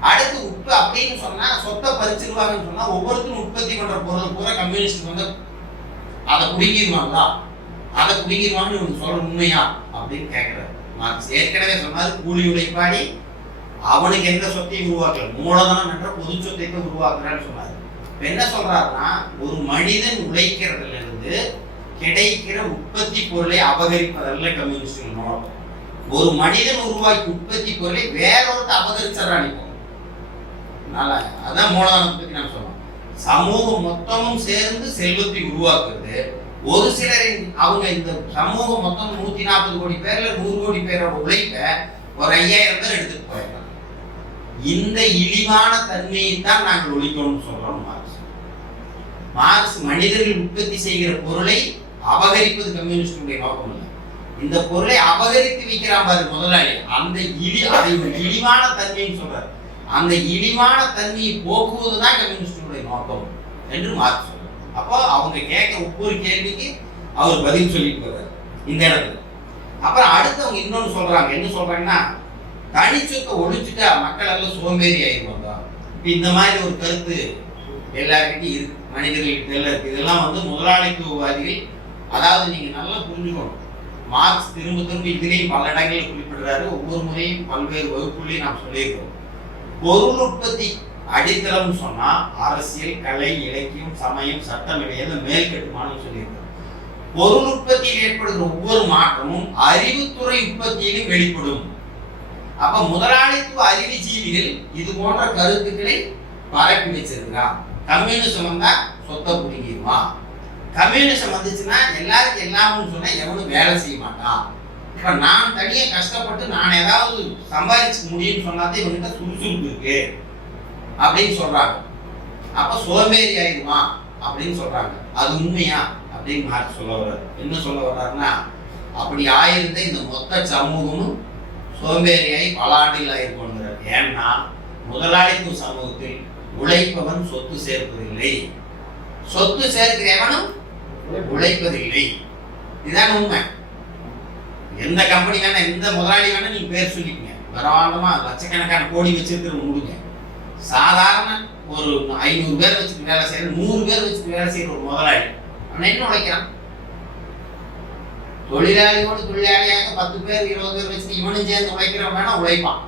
அடுத்து உப்பு அப்படின்னு சொன்னா சொத்தை பறிச்சிருவாங்கன்னு சொன்னா ஒவ்வொருத்தரும் உற்பத்தி பண்ற பொருள் பூரா கம்யூனிஸ்ட் வந்து அதை குடிங்கிடுவாங்களா, அதை குடிங்கிடுவாங்கன்னு இவங்க சொல்ற உண்மையா அப்படின்னு கேட்கிறாரு. மார்க்ஸ் ஏற்கனவே சொன்னாரு, கூலி உழைப்பாளி அவனுக்கு எந்த சொத்தையும் உருவாக்கல, மூலதனம் என்ற பொது சொத்தை உருவாக்குறான்னு சொன்னாரு. என்ன சொல்றாருன்னா, ஒரு மனிதன் உழைக்கிறதுல இருந்து கிடைக்கிற உற்பத்தி பொருளை அபகரிப்பதல்ல கம்யூனிஸ்ட் நோக்கம். ஒரு மனிதன் உருவாக்கி உற்பத்தி பொருளை வேறொருத்த அபகரிச்சிடறான். அதான் மூலதனத்தை பத்தி நான் சொன்னோம். சமூகம் மொத்தமும் சேர்ந்து செல்வத்தை உருவாக்குறது. ஒரு சிலரின் அவங்க இந்த சமூகம் மொத்தம் 140 கோடி பேர்ல 100 கோடி பேரோட உழைப்ப ஒரு 5000 பேர் எடுத்துட்டு போயிருக்காங்க. இந்த இழிவான தன்மையை தான் நாங்கள் ஒழிக்கணும்னு சொல்றோம். மார்க்ஸ் மனிதர்கள் உற்பத்தி செய்கிற பொருளை அபகரிப்பது கம்யூனிஸ்டுடைய நோக்கம் இல்லை. இந்த பொருளை அபகரித்து வைக்கிறான் பாரு முதலாளி, அந்த அதை இழிவான தன்மைன்னு சொல்றாரு. அந்த இழிவான தன்மையை போக்குவதுதான் கம்யூனிஸ்டுடைய நோக்கம் என்று மார்க்ஸ் சொல்றாரு. அப்போ அவங்க கேட்க ஒவ்வொரு கேள்விக்கு அவர் பதில் சொல்லிட்டு போறாரு இந்த இடத்துல. அப்புறம் அடுத்தவங்க இன்னொன்னு சொல்றாங்க. என்ன சொல்றாங்கன்னா, தனிச்சொத்தை ஒழிச்சுட்டா மக்கள் எல்லாம் சோம்பேறி ஆயிடுவாங்க. இப்ப இந்த மாதிரி ஒரு கருத்து எல்லாருக்கிட்டையும் இருக்கு, மனிதர்கள்கிட்ட எல்லாம் இருக்கு. இதெல்லாம் வந்து முதலாளித்துவவாதிகள், அதாவது நீங்க நல்லா புரிஞ்சுக்கணும். மார்க்ஸ் திரும்ப திரும்ப இதுலேயும் பல இடங்களில் குறிப்பிடுறாரு. ஒவ்வொரு முறையும் பல்வேறு வகுப்புகளையும் நாம் சொல்லியிருக்கிறோம். பொருள் உற்பத்தி அடித்தளம் சொன்னா அரசியல், கலை, இலக்கியம், சமயம், சட்டம் இவையெல்லாம் மேல் கட்டுமானம் சொல்லியிருக்கிறோம். பொருள் உற்பத்தியில் ஏற்படுகிற ஒவ்வொரு மாற்றமும் அறிவுத்துறை உற்பத்தியிலும் வெளிப்படும். அப்ப முதலாளித்துவ அறிவுஜீவிகள் இது போன்ற கருத்துக்களை பரப்பி வச்சிருக்கிறான். கம்யூனிசம் வந்தா சொத்தை பிடிங்கிடுமா, கம்யூனிசம் வந்துச்சுன்னா எல்லாருக்கும் எல்லாமும் சொன்னா எவனும் வேலை செய்ய மாட்டான். இப்ப நான் தனியா கஷ்டப்பட்டு நான் ஏதாவது சம்பாதிச்சுக்க முடியும்னு சொன்னாதே இவன்கிட்ட சுறுசுறுப்பு இருக்கு அப்படின்னு சொல்றாங்க. அப்ப சோம்பேறி ஆயிடுமா அப்படின்னு சொல்றாங்க. அது உண்மையா அப்படின்னு மார்க்ஸ் சொல்ல வர்றாரு. என்ன சொல்ல வர்றாருன்னா, அப்படி ஆயிருந்த இந்த மொத்த சமூகமும் சோம்பேறியாகி பல ஆண்டுகள் ஆயிருக்கோங்கிறார். ஏன்னா முதலாளித்துவ சமூகத்தில் உழைப்பவன் சொத்து சேர்ப்பதில்லை, சொத்து சேர்க்கிறவனும் உழைப்பதில்லை. இதுதான் உண்மை. எந்த கம்பெனி வேணா, எந்த முதலாளி வேணா நீங்க பேர் சொல்லிக்கங்க, பிரமாண்டமா லட்சக்கணக்கான கோடி வச்சிருக்கிற முடிங்க. சாதாரண ஒரு 500 பேர் வச்சுட்டு வேலை செய்யற, 100 பேர் வச்சுட்டு வேலை செய்யற ஒரு முதலாளி அவன் என்ன உழைக்கிறான்? தொழிலாளியோடு தொழிலாளியாக 10 பேர் 20 பேர் வச்சுட்டு இவனும் சேர்ந்து உழைக்கிறவன் வேணா உழைப்பான்.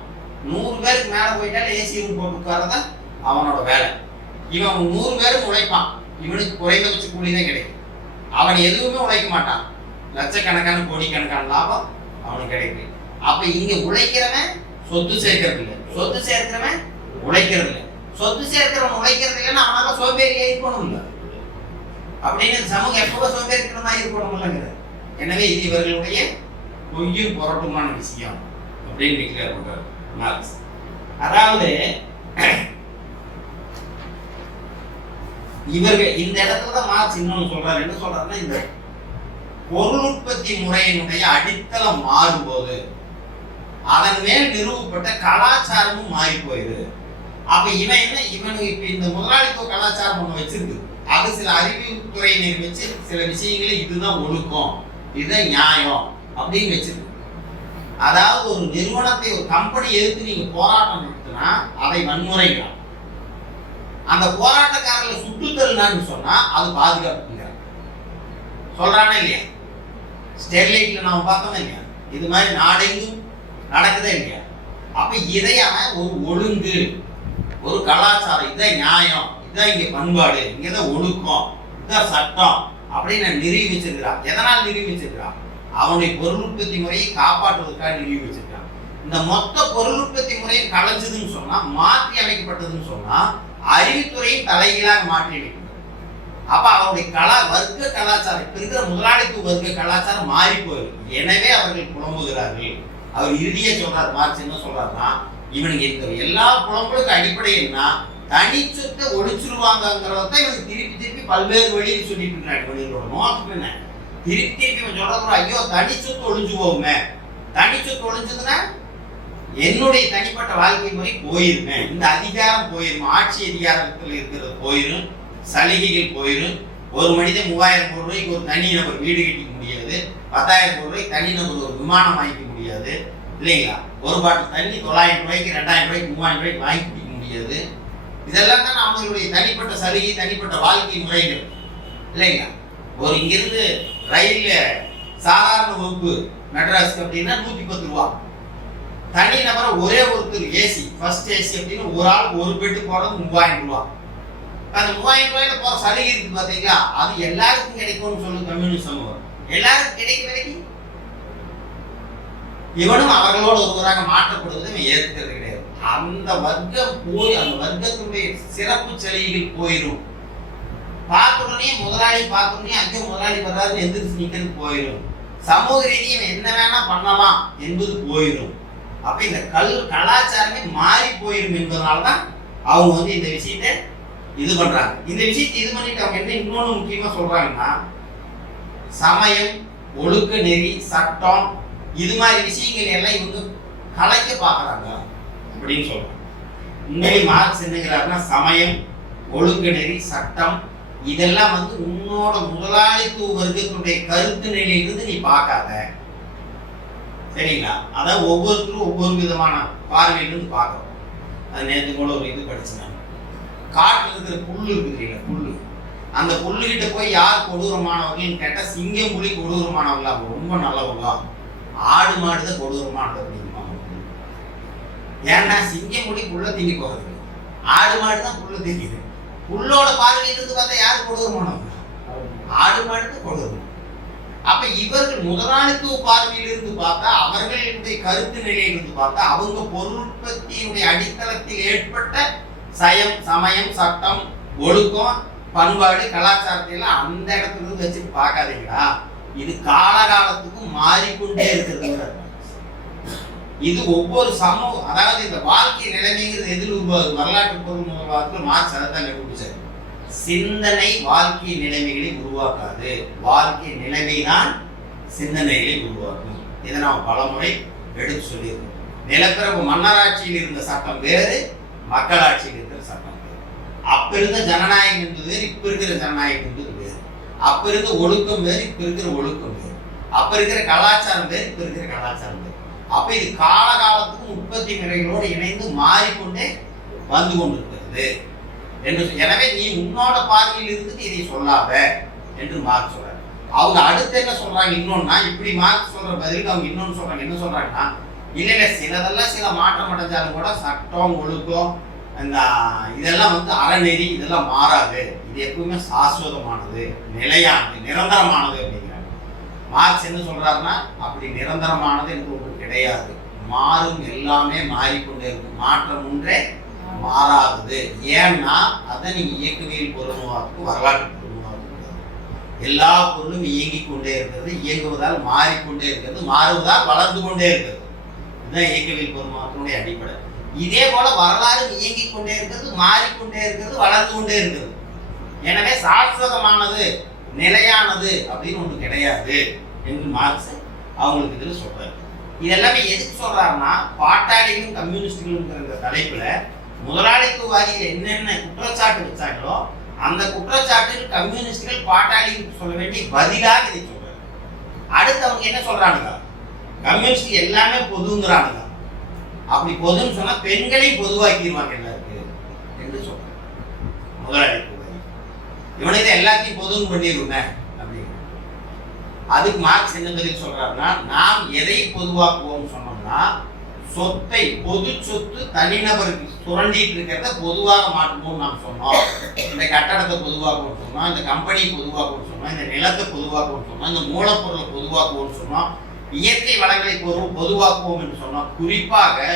100 பேருக்கு மேல போயிட்டாலும் ஏசி ரூம் போட்டு உட்காரதான் அவனோட வேலை. இவன் 100 பேருக்கு உழைப்பான், இவனுக்கு குறைந்தபட்ச கூலி தான் கிடைக்கும். அவன் எதுவுமே உழைக்க மாட்டான், லட்சக்கணக்கான கோடிக்கணக்கான லாபம் அவனுக்கு கிடைக்கும். அப்ப இங்க உழைக்கிறவன் சொத்து சேர்க்கறது இல்லை, சொத்து சேர்க்கிறவன் உழைக்கிறது இல்லை. சொத்து சேர்க்கிறவன் உழைக்கிறது இல்லைன்னா அவனால சோம்பேறியா இருக்கணும் இல்லை அப்படின்னு சமூகம் எப்பவும் சோம்பேறித்தனமா இருக்கணும் இல்லைங்கிறது. எனவே இது இவர்களுடைய பொய்யும் புரட்டுமான விஷயம் அப்படின்னு டிக்ளேர் பண்றாரு மார்க்ஸ். அதாவது இவர்கள் இந்த இடத்துல மார்க்ஸ் இன்னொன்னு சொல்றாரு. என்ன சொல்றாருன்னா, இந்த பொருள் உற்பத்தி முறையினுடைய அடித்தளம் மாறும்போது அதன் மேல் நிறுவப்பட்ட கலாச்சாரமும் மாறி போயிடுது. அப்ப இவன் என்ன, இவனுக்கு இப்ப இந்த முதலாளித்துவ கலாச்சாரம் ஒண்ணு வச்சிருக்கு. அது சில அறிவுத்துறையினர் வச்சு சில விஷயங்களை இதுதான் ஒழுக்கம், இதுதான் நியாயம் அப்படின்னு வச்சிருக்கு. அதாவது ஒரு நிறுவனத்தை, ஒரு கம்பெனி எதிர்த்து நீங்க போராட்டம் நடத்தினா அதை வன்முறைங்கிறான். அந்த போராட்டக்காரர்களை சுட்டுத்தருனான்னு சொன்னா அது பாதுகாப்புங்கிறான். சொல்றானே இல்லையா? ஸ்டெர்லைட்ல நாம பார்த்தோம் இல்லையா? இது மாதிரி நாடெங்கும் நடக்குதே இல்லையா? அப்ப இதையான ஒரு ஒழுங்கு, ஒரு கலாச்சாரம், இதான் நியாயம், இதான் இங்க பண்பாடு, இங்கதான் ஒழுக்கம், இதுதான் சட்டம் அப்படின்னு நிறுவி வச்சிருக்கிறான். எதனால் நிறுவி வச்சிருக்கிறான்? அவனுடைய பொருள் உற்பத்தி முறையை காப்பாற்றுவதற்காக நிறுவி வச்சிருக்கான். இந்த மொத்த பொருள் உற்பத்தி முறையை கலைஞ்சதுன்னு சொன்னா, மாற்றி அமைக்கப்பட்டதுன்னு சொன்னா, அறிவுத்துறையும் தலைகீழாக மாற்றி அமைக்கிறது. அப்ப அவருடைய வர்க்க கலாச்சாரம், இப்ப இருக்கிற முதலாளித்துவ வர்க்க கலாச்சாரம் மாறி போயிருக்கு. எனவே அவர்கள் புலம்புகிறார்கள். அவர் இறுதியே சொல்றாரு, மார்க்ஸ் என்ன சொல்றாருன்னா, இவனுக்கு இந்த எல்லா புலம்புகளுக்கு அடிப்படை என்ன, தனிச்சொத்தை ஒழிச்சிருவாங்கிறத இவனுக்கு திருப்பி திருப்பி பல்வேறு வழியில் சொல்லிட்டு இருக்கிறாங்க. இவனோட நோக்கம் என்ன, திருப்பி சொல்றது ஐயோ தனி சொத்து ஒழிஞ்சு போகுமே, தனி சொத்து ஒழிஞ்சதுன்னா என்னுடைய தனிப்பட்ட வாழ்க்கை முறை போயிருமே, இந்த அதிகாரம் போயிரும், ஆட்சி அதிகாரத்தில் இருக்கிறது போயிரும், சலுகைகள் போயிரும். ஒரு மனிதன் 3000 கோடி ரூபாய்க்கு ஒரு தனி நபர் வீடு கட்டிக்க முடியாது, 10,000 கோடி ரூபாய்க்கு தனி நபர் ஒரு விமானம் வாங்கிக்க முடியாது இல்லைங்களா? ஒரு பாட்டில் தண்ணி 900 ரூபாய்க்கு 2000 ரூபாய்க்கு 3000 ரூபாய்க்கு வாங்கி குடிக்க முடியாது. இதெல்லாம் தான் அவங்களுடைய தனிப்பட்ட சலுகை, தனிப்பட்ட வாழ்க்கை முறைகள் இல்லைங்களா? ஒரு இங்கிருந்து ரயில்ல சாதாரண வகுப்பு மெட்ராஸ்க்கு அப்படின்னா 110 ரூபா. தனி நபரை ஒரே ஒருத்தர் ஏசி ஃபர்ஸ்ட் ஏசி அப்படின்னு ஒரு ஆளுக்கு ஒரு பெட்டு போறது 3000 ரூபா. அந்த 3000 ரூபாயில போற சலுகை இருக்கு பாத்தீங்களா, அது எல்லாருக்கும் கிடைக்கும்னு சொல்லு கம்யூனிஸ்ட் சமூகம். எல்லாருக்கும் கிடைக்க வரைக்கும் இவனும் அவர்களோடு ஒருவராக மாற்றப்படுவதை ஏற்கிறது கிடையாது. அந்த வர்க்கம் போய் அந்த வர்க்கத்தினுடைய சிறப்பு சலுகைகள் போயிடும். பார்த்துடனே முதலாளி பார்த்துடனே அங்கே முதலாளி வர்றாரு எந்திரிச்சு நிக்கிறது போயிடும். சமூக ரீதியை என்ன வேணா பண்ணலாம் என்பது போயிடும். அப்ப இந்த கலாச்சாரமே மாறி போயிடும் என்பதனால்தான் அவங்க வந்து இந்த விஷயத்தை இது பண்றாங்க. இந்த விஷயத்தை இது பண்ணிட்டு அவங்க என்ன இன்னொன்னு முக்கியமா சொல்றாங்கன்னா, சமயம், ஒழுக்க நெறி, சட்டம் இது மாதிரி விஷயங்கள் எல்லாம் இவங்க கலைக்க பாக்குறாங்க அப்படின்னு சொல்றாங்க. உண்மையை மார்க்ஸ் என்னங்கிறாருன்னா, சமயம், ஒழுக்க நெறி, சட்டம் இதெல்லாம் வந்து உன்னோட முதலாளித்துவ வர்க்கத்துடைய கருத்து நிலையிலிருந்து நீ பார்க்காத, சரிங்களா? அதான் ஒவ்வொருத்தரும் ஒவ்வொரு விதமான பார்வையிலிருந்து பார்க்கணும். அது நேற்று கூட ஒரு இது படிச்சுனாங்க, காட்டில் இருக்கிற புல்லு இருக்குது இல்லை, புல்லு, அந்த புல்லுகிட்ட போய் யார் கொடூரமானவர்கள் கேட்டா சிங்கம் புலி கொடூரமானவங்களா, ரொம்ப நல்லவங்களா, ஆடு மாடுதான் கொடூரமானது அப்படிங்குமா. ஏன்னா சிங்கம் புலி புல்ல திங்கி போகிறது, ஆடு மாடுதான் புல்ல திங்கிது. புல்லோட பார்வையிலிருந்து பார்த்தா யார் கொடூரமானவங்க? ஆடு மாடுதான் கொடூரம். அப்ப இவர்கள் முதலாளித்துவ பார்வையிலிருந்து பார்த்தா, அவர்களுடைய கருத்து நிலையிலிருந்து பார்த்தா, அவங்க பொருட்பத்தியுடைய அடித்தளத்தில் ஏற்பட்ட சமயம், சட்டம், ஒழுக்கம், பண்பாடு, கலாச்சாரத்தை எல்லாம் அந்த இடத்துல இருந்து வச்சுட்டு பார்க்காதீங்களா. இது காலகாலத்துக்கும் மாறிக்கொண்டே இருக்கிறது. இது ஒவ்வொரு சமூகம், அதாவது இந்த வாழ்க்கை நிலைமைங்கிறது எதில் உருவாகுது? வரலாற்று பொருள் முதல்வாரத்தில் மார்க்ஸ் அதைத்தான் கண்டுபிடிச்சாரு. சிந்தனை வாழ்க்கை நிலைமைகளை உருவாக்காது, வாழ்க்கை நிலைமைதான் சிந்தனைகளை உருவாக்கும். இதை நாம் பலமுறை எடுத்து சொல்லியிருக்கோம். நிலப்பிரபு மன்னராட்சியில் இருந்த சட்டம் வேறு, மக்களாட்சியில் இருக்கிற சட்டம் வேறு. அப்ப இருந்த ஜனநாயகம் என்பது வேறு, இப்ப இருக்கிற ஜனநாயகம் என்பது வேறு. அப்ப இருந்த ஒழுக்கம் வேறு, இப்ப இருக்கிற ஒழுக்கம் வேறு. அப்ப இருக்கிற கலாச்சாரம் வேறு, இப்ப இருக்கிற கலாச்சாரம் வேறு. அப்ப இது காலகாலத்துக்கும் உற்பத்தி முறைகளோடு இணைந்து மாறிக்கொண்டே வந்து கொண்டிருக்கிறது என்று. எனவே நீ உன்னோட பார்வையில் இருந்து இதை சொல்லாத என்று மார்க்ஸ் சொல்றாங்க. அவங்க அடுத்து என்ன சொல்றாங்க இன்னொன்னா, இப்படி மார்க்ஸ் சொல்ற பதிலுக்கு அவங்க இன்னொன்னு சொல்றாங்க. என்ன சொல்றாங்கன்னா, இல்ல சிலதெல்லாம் சில மாற்றம் அடைஞ்சாலும் கூட சட்டம், ஒழுக்கம், இந்த இதெல்லாம் வந்து அறநெறி இதெல்லாம் மாறாது, இது எப்பவுமே சாஸ்வதமானது, நிலையானது, நிரந்தரமானது அப்படிங்கிறாங்க. மார்க்ஸ் என்ன சொல்றாருன்னா, அப்படி நிரந்தரமானது என்று ஒன்று கிடையாது, மாறும், எல்லாமே மாறிக்கொண்டே இருக்கும், மாற்றம் ஒன்றே மாறாதது. ஏன்னா அதை நீங்க இயக்கவியல் பொருள்வாக்கு, வரலாற்று பொருள்வாக்கு, எல்லா பொருளும் இயங்கிக் கொண்டே இருக்கிறது, இயங்குவதால் மாறிக்கொண்டே இருக்கிறது, மாறுவதால் வளர்ந்து கொண்டே இருக்கிறது. இதுதான் இயக்கவியல் பொருள்வாக்கினுடைய அடிப்படை. இதே போல வரலாறு இயங்கிக் கொண்டே இருக்கிறது, மாறிக்கொண்டே இருக்கிறது, வளர்ந்து கொண்டே இருக்கிறது. எனவே சாஸ்வதமானது, நிலையானது அப்படின்னு ஒன்று கிடையாது என்று மார்க்ஸ் அவங்களுக்கு இதில் சொல்றாரு. இதெல்லாமே எதுக்கு சொல்றாருன்னா, பாட்டாளிகளும் கம்யூனிஸ்டுகளுங்கிற தலைப்புல முதலாளித்துவவாதிகள் என்னென்ன குற்றச்சாட்டு வச்சாங்களோ அந்த குற்றச்சாட்டில் கம்யூனிஸ்டுகள் பாட்டாளிகளுக்கு சொல்ல வேண்டிய பதிலாக இதை சொல்றாரு. அடுத்து அவங்க என்ன சொல்றானுங்க, கம்யூனிஸ்ட் எல்லாமே பொதுங்கிறானுங்க. அப்படி பொதுன்னு சொன்னா பெண்களை பொதுவாக்கிடுவாங்க எல்லாருக்கு என்று சொல்றாங்க முதலாளித்துவவாதி. இவனுக்கு எல்லாத்தையும் பொதுன்னு பண்ணிடுவோமே அப்படின்னு. அதுக்கு மார்க்ஸ் என்ன பதில் சொல்றாருன்னா, நாம் எதை பொதுவாக்குவோம் சொன்னோம்னா, சொத்தை, பொது சொத்து தனிநபருக்கு சுரண்டிட்டு இருக்கிறத பொதுவாக மாற்றுவோம் நாம் சொன்னோம். இந்த கட்டடத்தை பொதுவாக்குவோம் சொன்னோம், இந்த கம்பெனியை பொதுவாக்குவோம் சொன்னோம், இந்த நிலத்தை பொதுவாக்குவோம் சொன்னோம், இந்த மூலப்பொருளை பொதுவாக்குவோம் சொன்னோம், இயற்கை வளங்களை பொதுவாக்குவோம் என்று சொன்னோம். குறிப்பாக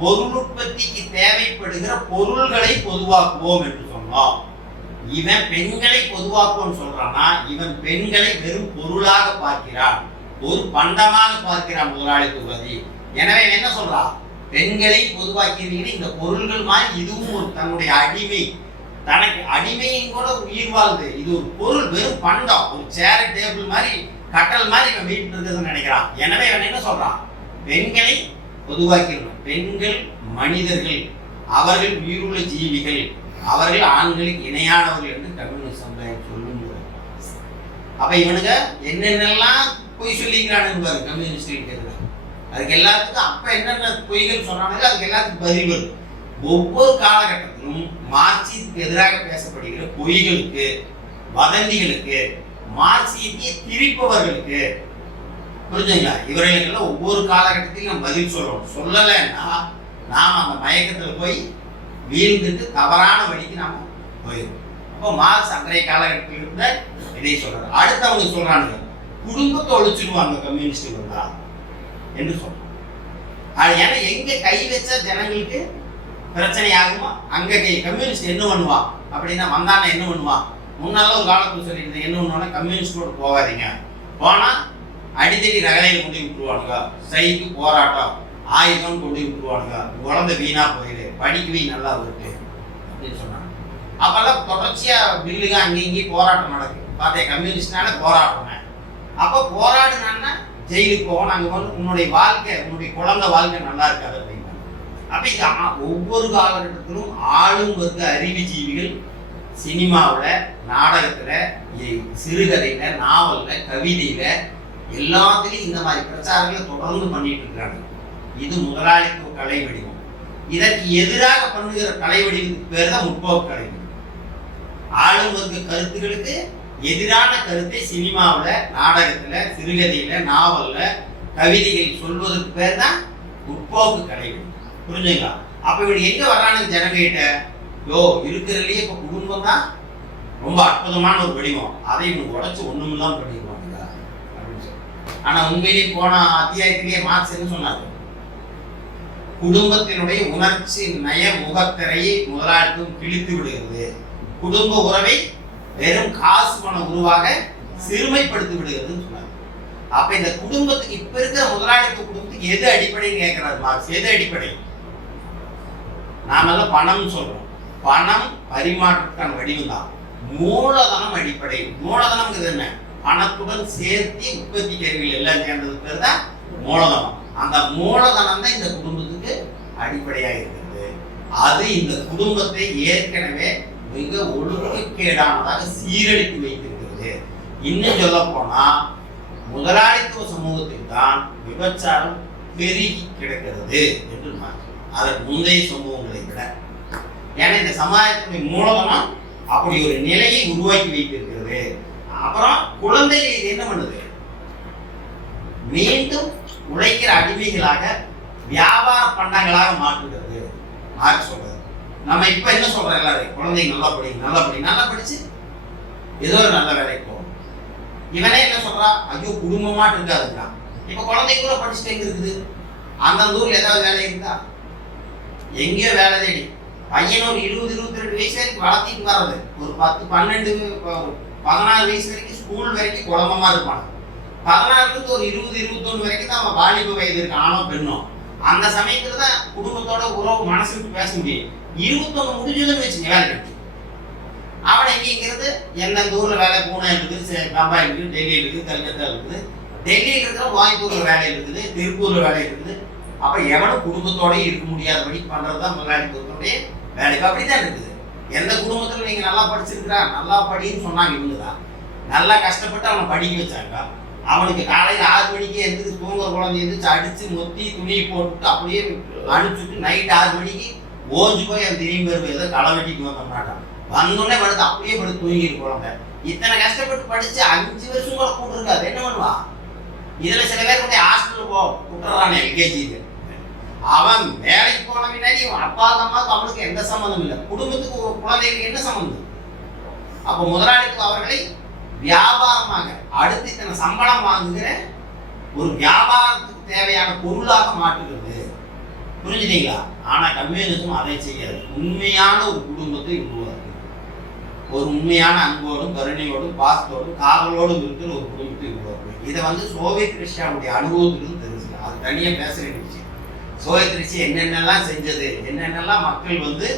பொருள் உற்பத்திக்கு தேவைப்படுகிற பொருள்களை பொதுவாக்குவோம் என்று சொன்னோம். இவன் பெண்களை பொதுவாக்குவோம் சொல்றான்னா, இவன் பெண்களை வெறும் பொருளாக பார்க்கிறான், ஒரு பண்டமாக பார்க்கிறான் முதலாளித்துவவாதி. எனவே என்ன சொல்றா, பெண்களை பொதுவாக்கிறீங்க, இந்த பொருள்கள் மாதிரி இதுவும் ஒரு தன்னுடைய அடிமை, தனக்கு அடிமையும் கூட உயிர் வாழ்து, இது ஒரு பொருள், வெறும் பண்டம், ஒரு சேர் டேபிள் மாதிரி கட்டல் மாதிரி இவன் வீட்டு இருக்குதுன்னு நினைக்கிறான். எனவே இவன் என்ன சொல்றான், பெண்களை பொதுவாக்கிடணும். பெண்கள் மனிதர்கள், அவர்கள் உயிருள்ள ஜீவிகள், அவர்கள் ஆண்களுக்கு இணையானவர்கள் என்று கம்யூனிஸ்ட் சமுதாயம் சொல்லும். அப்ப இவனுங்க என்னென்னலாம் பொய் சொல்லிக்கிறான்னு பாரு கம்யூனிஸ்ட். அதுக்கு எல்லாத்துக்கும் அப்ப என்னென்ன பொய்கள் சொன்னாங்க அதுக்கு எல்லாத்துக்கும் பதில் வருது. ஒவ்வொரு காலகட்டத்திலும் மார்க்சியத்துக்கு எதிராக பேசப்படுகிற பொய்களுக்கு, வதந்திகளுக்கு, மார்க்சியத்தை திரிப்பவர்களுக்கு, புரிஞ்சுங்களா, இவர்களுக்கெல்லாம் ஒவ்வொரு காலகட்டத்திலும் நம்ம பதில் சொல்லணும். சொல்லலைன்னா நாம் அந்த மயக்கத்தில் போய் வீழ்ந்துட்டு தவறான வழிக்கு நாம் போயிடும். அப்போ மார்க்ஸ் அன்றைய காலகட்டத்தில் இருந்த இதை சொல்றாரு. அடுத்தவங்க சொல்றானுங்க குடும்பத்தை ஒழிச்சிடுவாங்க கம்யூனிஸ்ட் வந்தா என்று சொல்றாங்க. அது ஏன்னா எங்க கை வச்சா ஜனங்களுக்கு பிரச்சனை ஆகுமா அங்க கம்யூனிஸ்ட் என்ன பண்ணுவான் அப்படின்னா வந்தானே என்ன பண்ணுவான். முன்னால ஒரு காலத்துல சொல்லியிருந்தேன், என்ன பண்ணுவானா கம்யூனிஸ்டோட போகாதீங்க, போனா அடித்தடி ரகலையில் கொண்டு விட்டுருவானுங்க, ஸ்ட்ரைக்கு போராட்டம் ஆயுதம் கொண்டு விட்டுருவானுங்க, குழந்தை வீணா போயிடு, படிக்கவே நல்லா இருக்கு அப்படின்னு சொன்னாங்க. அப்பெல்லாம் தொடர்ச்சியா பில்லுங்க அங்கேயும் இங்கேயும் போராட்டம் நடக்குது. பார்த்தேன் கம்யூனிஸ்ட்னால போராட்டம். அப்போ போராடுனா ஜெயிலுக்கு போவோம், நாங்கள் வந்து உன்னுடைய வாழ்க்கை, உன்னுடைய குழந்தை வாழ்க்கை நல்லா இருக்காது அப்படின்னா. அப்போ இது ஒவ்வொரு காலகட்டத்திலும் ஆளும் வர்க்க அறிவுஜீவிகள் சினிமாவில், நாடகத்தில், சிறுகதையில், நாவலில், கவிதையில் எல்லாத்துலேயும் இந்த மாதிரி பிரச்சாரங்களை தொடர்ந்து பண்ணிட்டு இருக்கிறாங்க. இது முதலாளித்துவ கலை வடிவம். இதற்கு எதிராக பண்ணுகிற கலை வடிவத்துக்கு பேர் தான் முற்போக்கு கலை வடிவம். ஆளும் வர்க்க கருத்துக்களுக்கு எதிரான கருத்தை சினிமாவில், நாடகத்தில், சிறுகதையில், நாவலில், கவிதைகள் சொல்வதற்கு பேர் தான் முற்போக்கு கலை வடிவம். புரிஞ்சுங்களா? அப்போ இவங்க எங்கே வர்றானுங்க ஜனங்கிட்ட, யோ இருக்கிறதுலையே இப்போ குடும்பம் தான் ரொம்ப அற்புதமான ஒரு வடிவம், அதை இவங்க உடச்சி ஒன்றுமெல்லாம் பண்ணிடுவாங்க அப்படின்னு சொல்லி. ஆனால் உண்மையிலேயே போன அத்தியாயத்திலேயே மார்க்ஸ் என்ன சொன்னார், குடும்பத்தினுடைய உணர்ச்சி நய முகத்திரையை முதலாளித்துவம் கிழித்து விடுகிறது, குடும்ப உறவை வெறும் காசு பண உருவாக சிறுமைப்படுத்தி விடுகிறதுன்னு சொன்னார். அப்ப இந்த குடும்பத்துக்கு இப்ப இருக்கிற முதலாளித்துவ குடும்பத்துக்கு எது அடிப்படைன்னு கேட்கிறார் மார்க்ஸ். எது அடிப்படை? நாமெல்லாம் பணம் சொல்றோம், பணம் பரிமாற்றத்துக்கான வடிவம் தான். மூலதனம் அடிப்படை. மூலதனம் என்ன? பணத்துடன் சேர்த்து உற்பத்தி கருவிகள் எல்லாம் சேர்ந்ததுக்கு பேர் தான் மூலதனம். அந்த மூலதனம் தான் இந்த குடும்பத்துக்கு அடிப்படையாக இருக்கிறது. அது இந்த குடும்பத்தை ஏற்கனவே மிக ஒழுக்கக்கேடானதாக சீரழித்து வைத்திருக்கிறது. இன்னும் சொல்ல போனா முதலாளித்துவ சமூகத்தில் தான் விபச்சாரம் பெருகி கிடக்கிறது என்று அதற்கு முந்தைய சமூகங்களை விட. ஏன்னா இந்த சமுதாயத்தினுடைய மூலதனம் அப்படி ஒரு நிலையை உருவாக்கி வைத்திருக்கிறது. அப்புறம் குழந்தைகள் இது என்ன பண்ணுது, மீண்டும் உழைக்கிற அடிமைகளாக வியாபார பண்டங்களாக மாற்றுகிறது. மார்க்ஸ் சொல்றது. நம்ம இப்ப என்ன சொல்றோம், எல்லாரும் குழந்தைங்க நல்லா படிங்க, நல்லா படி, நல்லா படிச்சு ஏதோ ஒரு நல்ல வேலைக்கு போகும். இவனே என்ன சொல்றான், ஐயோ குடும்பமாட்டு இருக்காதுங்கிறான். இப்ப குழந்தைங்க கூட படிச்சுட்டு எங்க இருக்குது, அந்தந்த ஊர்ல ஏதாவது வேலை இருக்கா? எங்கேயோ வேலை தேடி பையன் ஒரு 20-22 வயசு வரைக்கும் வளர்த்திட்டு வர்றது, ஒரு 10-12-16 வயசு வரைக்கும் ஸ்கூல் வரைக்கும் குழம்பமா இருப்பாங்க. 16 ஒரு 20-21 வரைக்கும் தான் அவன் வாலிப வயது இருக்கு, ஆணோ பெண்ணோ. அந்த சமயத்துல தான் குடும்பத்தோட உறவு மனசு விட்டு பேச முடியும். 21 முடிஞ்சதுன்னு வச்சுங்க வேலை கிடைக்கும். அவன் எங்கிறது எந்தெந்த ஊர்ல வேலை, பூனே இருக்குது, பம்பாய் இருக்குது, டெல்லி இருக்குது, கல்கத்தா இருக்குது. டெல்லியில் இருக்கிற கோயம்புத்தூர்ல வேலை இருக்குது, திருப்பூர்ல வேலை இருக்குது. அப்ப எவனும் குடும்பத்தோடய இருக்க முடியாதபடி பண்றதுதான் முதலாளித்துவத்துடைய வேலை. அப்படித்தான் இருக்குது. எந்த குடும்பத்துல நீங்க நல்லா படிச்சிருக்கிறா, நல்லா படின்னு சொன்னாங்க, இவங்கதான் நல்லா கஷ்டப்பட்டு அவனை படிக்க வச்சாங்க. அவனுக்கு காலையில் 6 மணிக்கு எந்திரிச்சு தூங்குற குழந்தை எந்திரிச்சு அடிச்சு மொத்தி துணியை போட்டுட்டு அப்படியே அனுப்பிச்சுட்டு நைட் 6 மணிக்கு ஓஞ்சு போய் அவன் திரும்பி வருவோம், ஏதோ களை வெட்டிக்கு வந்தோம்னாட்டான். வந்தோடனே படுத்து அப்படியே படுத்து தூங்கிட்டு குழந்தை. இத்தனை கஷ்டப்பட்டு படிச்சு 5 வருஷம் கூட கூட இருக்காது, என்ன பண்ணுவான்? இதுல சில பேர் கூட ஹாஸ்டலுக்கு விட்டுறான் எல்கேஜி. அவன் வேலைக்கு போன பின்னாடி அப்பா அம்மாவுக்கு அவனுக்கு எந்த சம்மந்தம் இல்லை, குடும்பத்துக்கு குழந்தைகளுக்கு என்ன சம்மந்தம்? அப்ப முதலாளித்துவம் அவர்களை வியாபாரமாக அடுத்து இத்தனை சம்பளம் வாங்குகிற ஒரு வியாபாரத்துக்கு தேவையான பொருளாக மாற்றுகிறது. புரிஞ்சுட்டீங்களா? ஆனா கம்யூனிசம் அதை செய்யாது. உண்மையான ஒரு குடும்பத்தை உருவாக்கு, ஒரு உண்மையான அன்போடும் கருணையோடும் பாசத்தோடும் காதலோடும் இருக்கிற ஒரு குடும்பத்தை உருவாக்கு. இதை வந்து சோவியத் ரஷ்யாவுடைய அனுபவத்திலிருந்து தெரிஞ்சுக்கலாம். அது தனியா பேச வேண்டிய விஷயம். சோவியத் ரஷ்யா என்னென்னலாம் செஞ்சது, என்னென்னலாம் மக்கள் வந்து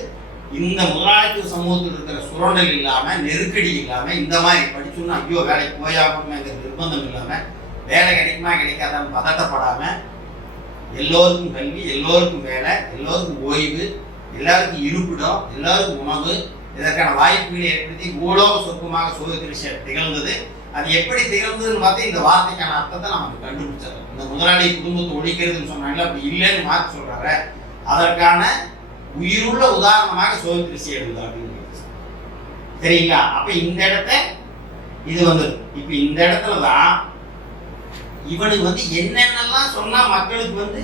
இந்த முதலாளித்துவ சமூகத்தில் இருக்கிற சுரண்டல் இல்லாம, நெருக்கடி இல்லாம, இந்த மாதிரி படிச்சோம்னா ஐயோ வேலைக்கு போயாகணுங்கிறது நிர்பந்தம் இல்லாமல், வேலை கிடைக்குமா கிடைக்காதான்னு பதட்டப்படாம, எல்லோருக்கும் கல்வி, எல்லோருக்கும் வேலை, எல்லோருக்கும் ஓய்வு, எல்லாருக்கும் இருப்பிடம், எல்லாருக்கும் உணவு, இதற்கான வாய்ப்புகளை ஏற்படுத்தி பூலோக சொர்க்கமாக சோதித்திருஷ்ய திகழ்ந்தது. அது எப்படி திகழ்ந்ததுன்னு பார்த்து இந்த வார்த்தைக்கான அர்த்தத்தை நமக்கு கண்டுபிடிச்சது. இந்த முதலாளி குடும்பத்தை ஒழிக்கிறதுன்னு சொன்னாங்களே, அப்படி இல்லைன்னு மாற்றி சொல்றாரு. அதற்கான உயிருள்ள உதாரணமாக சோதித்திருஷ்யம் எழுது அப்படின்னு சரிங்களா? அப்ப இந்த இடத்த இது வந்தது. இப்ப இந்த இடத்துலதான் இவனுக்கு என்னென்னலாம் சொன்னா மக்களுக்கு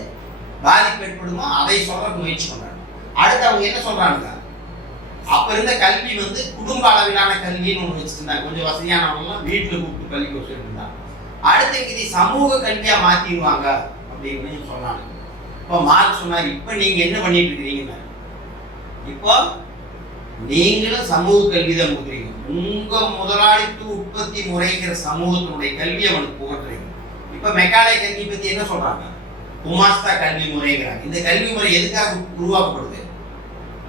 பாதிப்பு ஏற்படுமோ அதை சொல்ற முயற்சி பண்றாங்க. அடுத்து அவங்க என்ன சொல்றாங்க, அப்ப இருந்த கல்வி குடும்ப அளவிலான கல்வின்னு ஒண்ணு வச்சிருந்தாங்க. கொஞ்சம் வசதியானவங்கலாம் வீட்டுல கூப்பிட்டு கல்வி வச்சுட்டு இருந்தாங்க. அடுத்து இது சமூக கல்வியா மாத்திடுவாங்க அப்படின்னு சொன்னாங்க. இப்போ மார்க் சொன்னார், இப்ப நீங்க என்ன பண்ணிட்டு இருக்கிறீங்கன்னா, இப்போ நீங்களும் சமூக கல்வி தான் கொடுக்குறீங்க. உங்க முதலாளித்துவ உற்பத்தி முறைங்கிற சமூகத்தினுடைய கல்வி அவனுக்கு புகட்டுறீங்க. இப்ப மெக்காலே கல்வி பத்தி என்ன சொல்றாங்க, குமாஸ்தா கல்வி முறைங்கிறாங்க. இந்த கல்வி முறை எதுக்காக உருவாக்கப்படுது?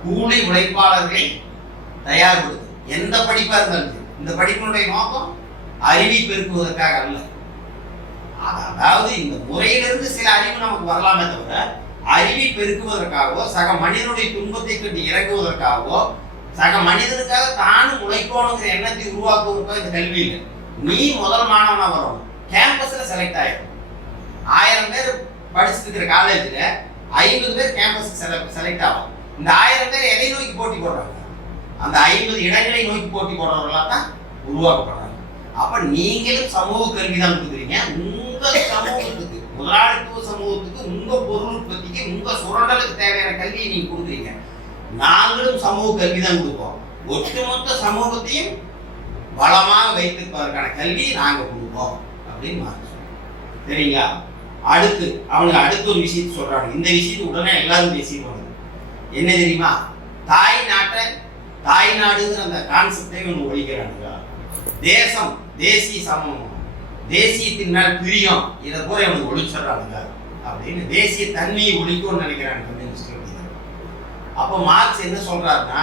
கூலி உழைப்பாளர்களை தயார்படுது. எந்த படிப்பா இருந்தாலும் இந்த படிப்பினுடைய நோக்கம் அறிவை பெருக்குவதற்காக அல்ல. அதாவது இந்த முறையிலிருந்து சில அறிவு நமக்கு வரலாமே தவிர அறிவை பெருக்குவதற்காகவோ, சக மனிதனுடைய துன்பத்தை கண்டு இறங்குவதற்காகவோ, சக மனிதனுக்காக தானும் உழைக்கணுங்கிற எண்ணத்தை உருவாக்குவதற்காக இந்த கல்வி இல்லை. நீ முதல் மாணவனா வரணும், கேம்பஸ்ல செலக்ட் ஆயிடும். 1000 பேர் படிச்சுட்டு இருக்கிற காலேஜ்ல 50 பேர் கேம்பஸ் செலக்ட் ஆகும். இந்த 1000 பேர் எதை நோக்கி போட்டி போடுறாங்க? அந்த 50 இடங்களை நோக்கி போட்டி போடுறவர்களா தான் உருவாக்கப்படுறாங்க. அப்ப நீங்களும் சமூக கல்வி தான் கொடுக்குறீங்க. உங்க சமூகத்துக்கு, முதலாளித்துவ சமூகத்துக்கு, உங்க பொருள் உற்பத்திக்கு, உங்க சுரண்டலுக்கு தேவையான கல்வியை நீங்க கொடுக்குறீங்க. நாங்களும் சமூக கல்வி தான் கொடுப்போம். ஒட்டுமொத்த சமூகத்தையும் வளமாக வைத்திருப்பதற்கான கல்வியை நாங்க கொடுப்போம் அப்படின்னு மாற்றி சரிங்களா? அடுத்து அவங்க அடுத்த ஒரு விஷயத்தை சொல்றாங்க. இந்த விஷயத்தை உடனே எல்லாரும் பேசிடுவாங்க. என்ன தெரியுமா? தாய் நாடுங்கிற அந்த கான்செப்டை ஒன்று ஒழிக்கிறாங்க. தேசம், தேசிய சமம், தேசியத்தின் மேல் பிரியம், இதை கூட இவனுக்கு ஒழிச்சிடறாங்க அப்படின்னு தேசிய தன்மையை ஒழிக்கும்னு நினைக்கிறாங்க. அப்ப மார்க்ஸ் என்ன சொல்றாருன்னா,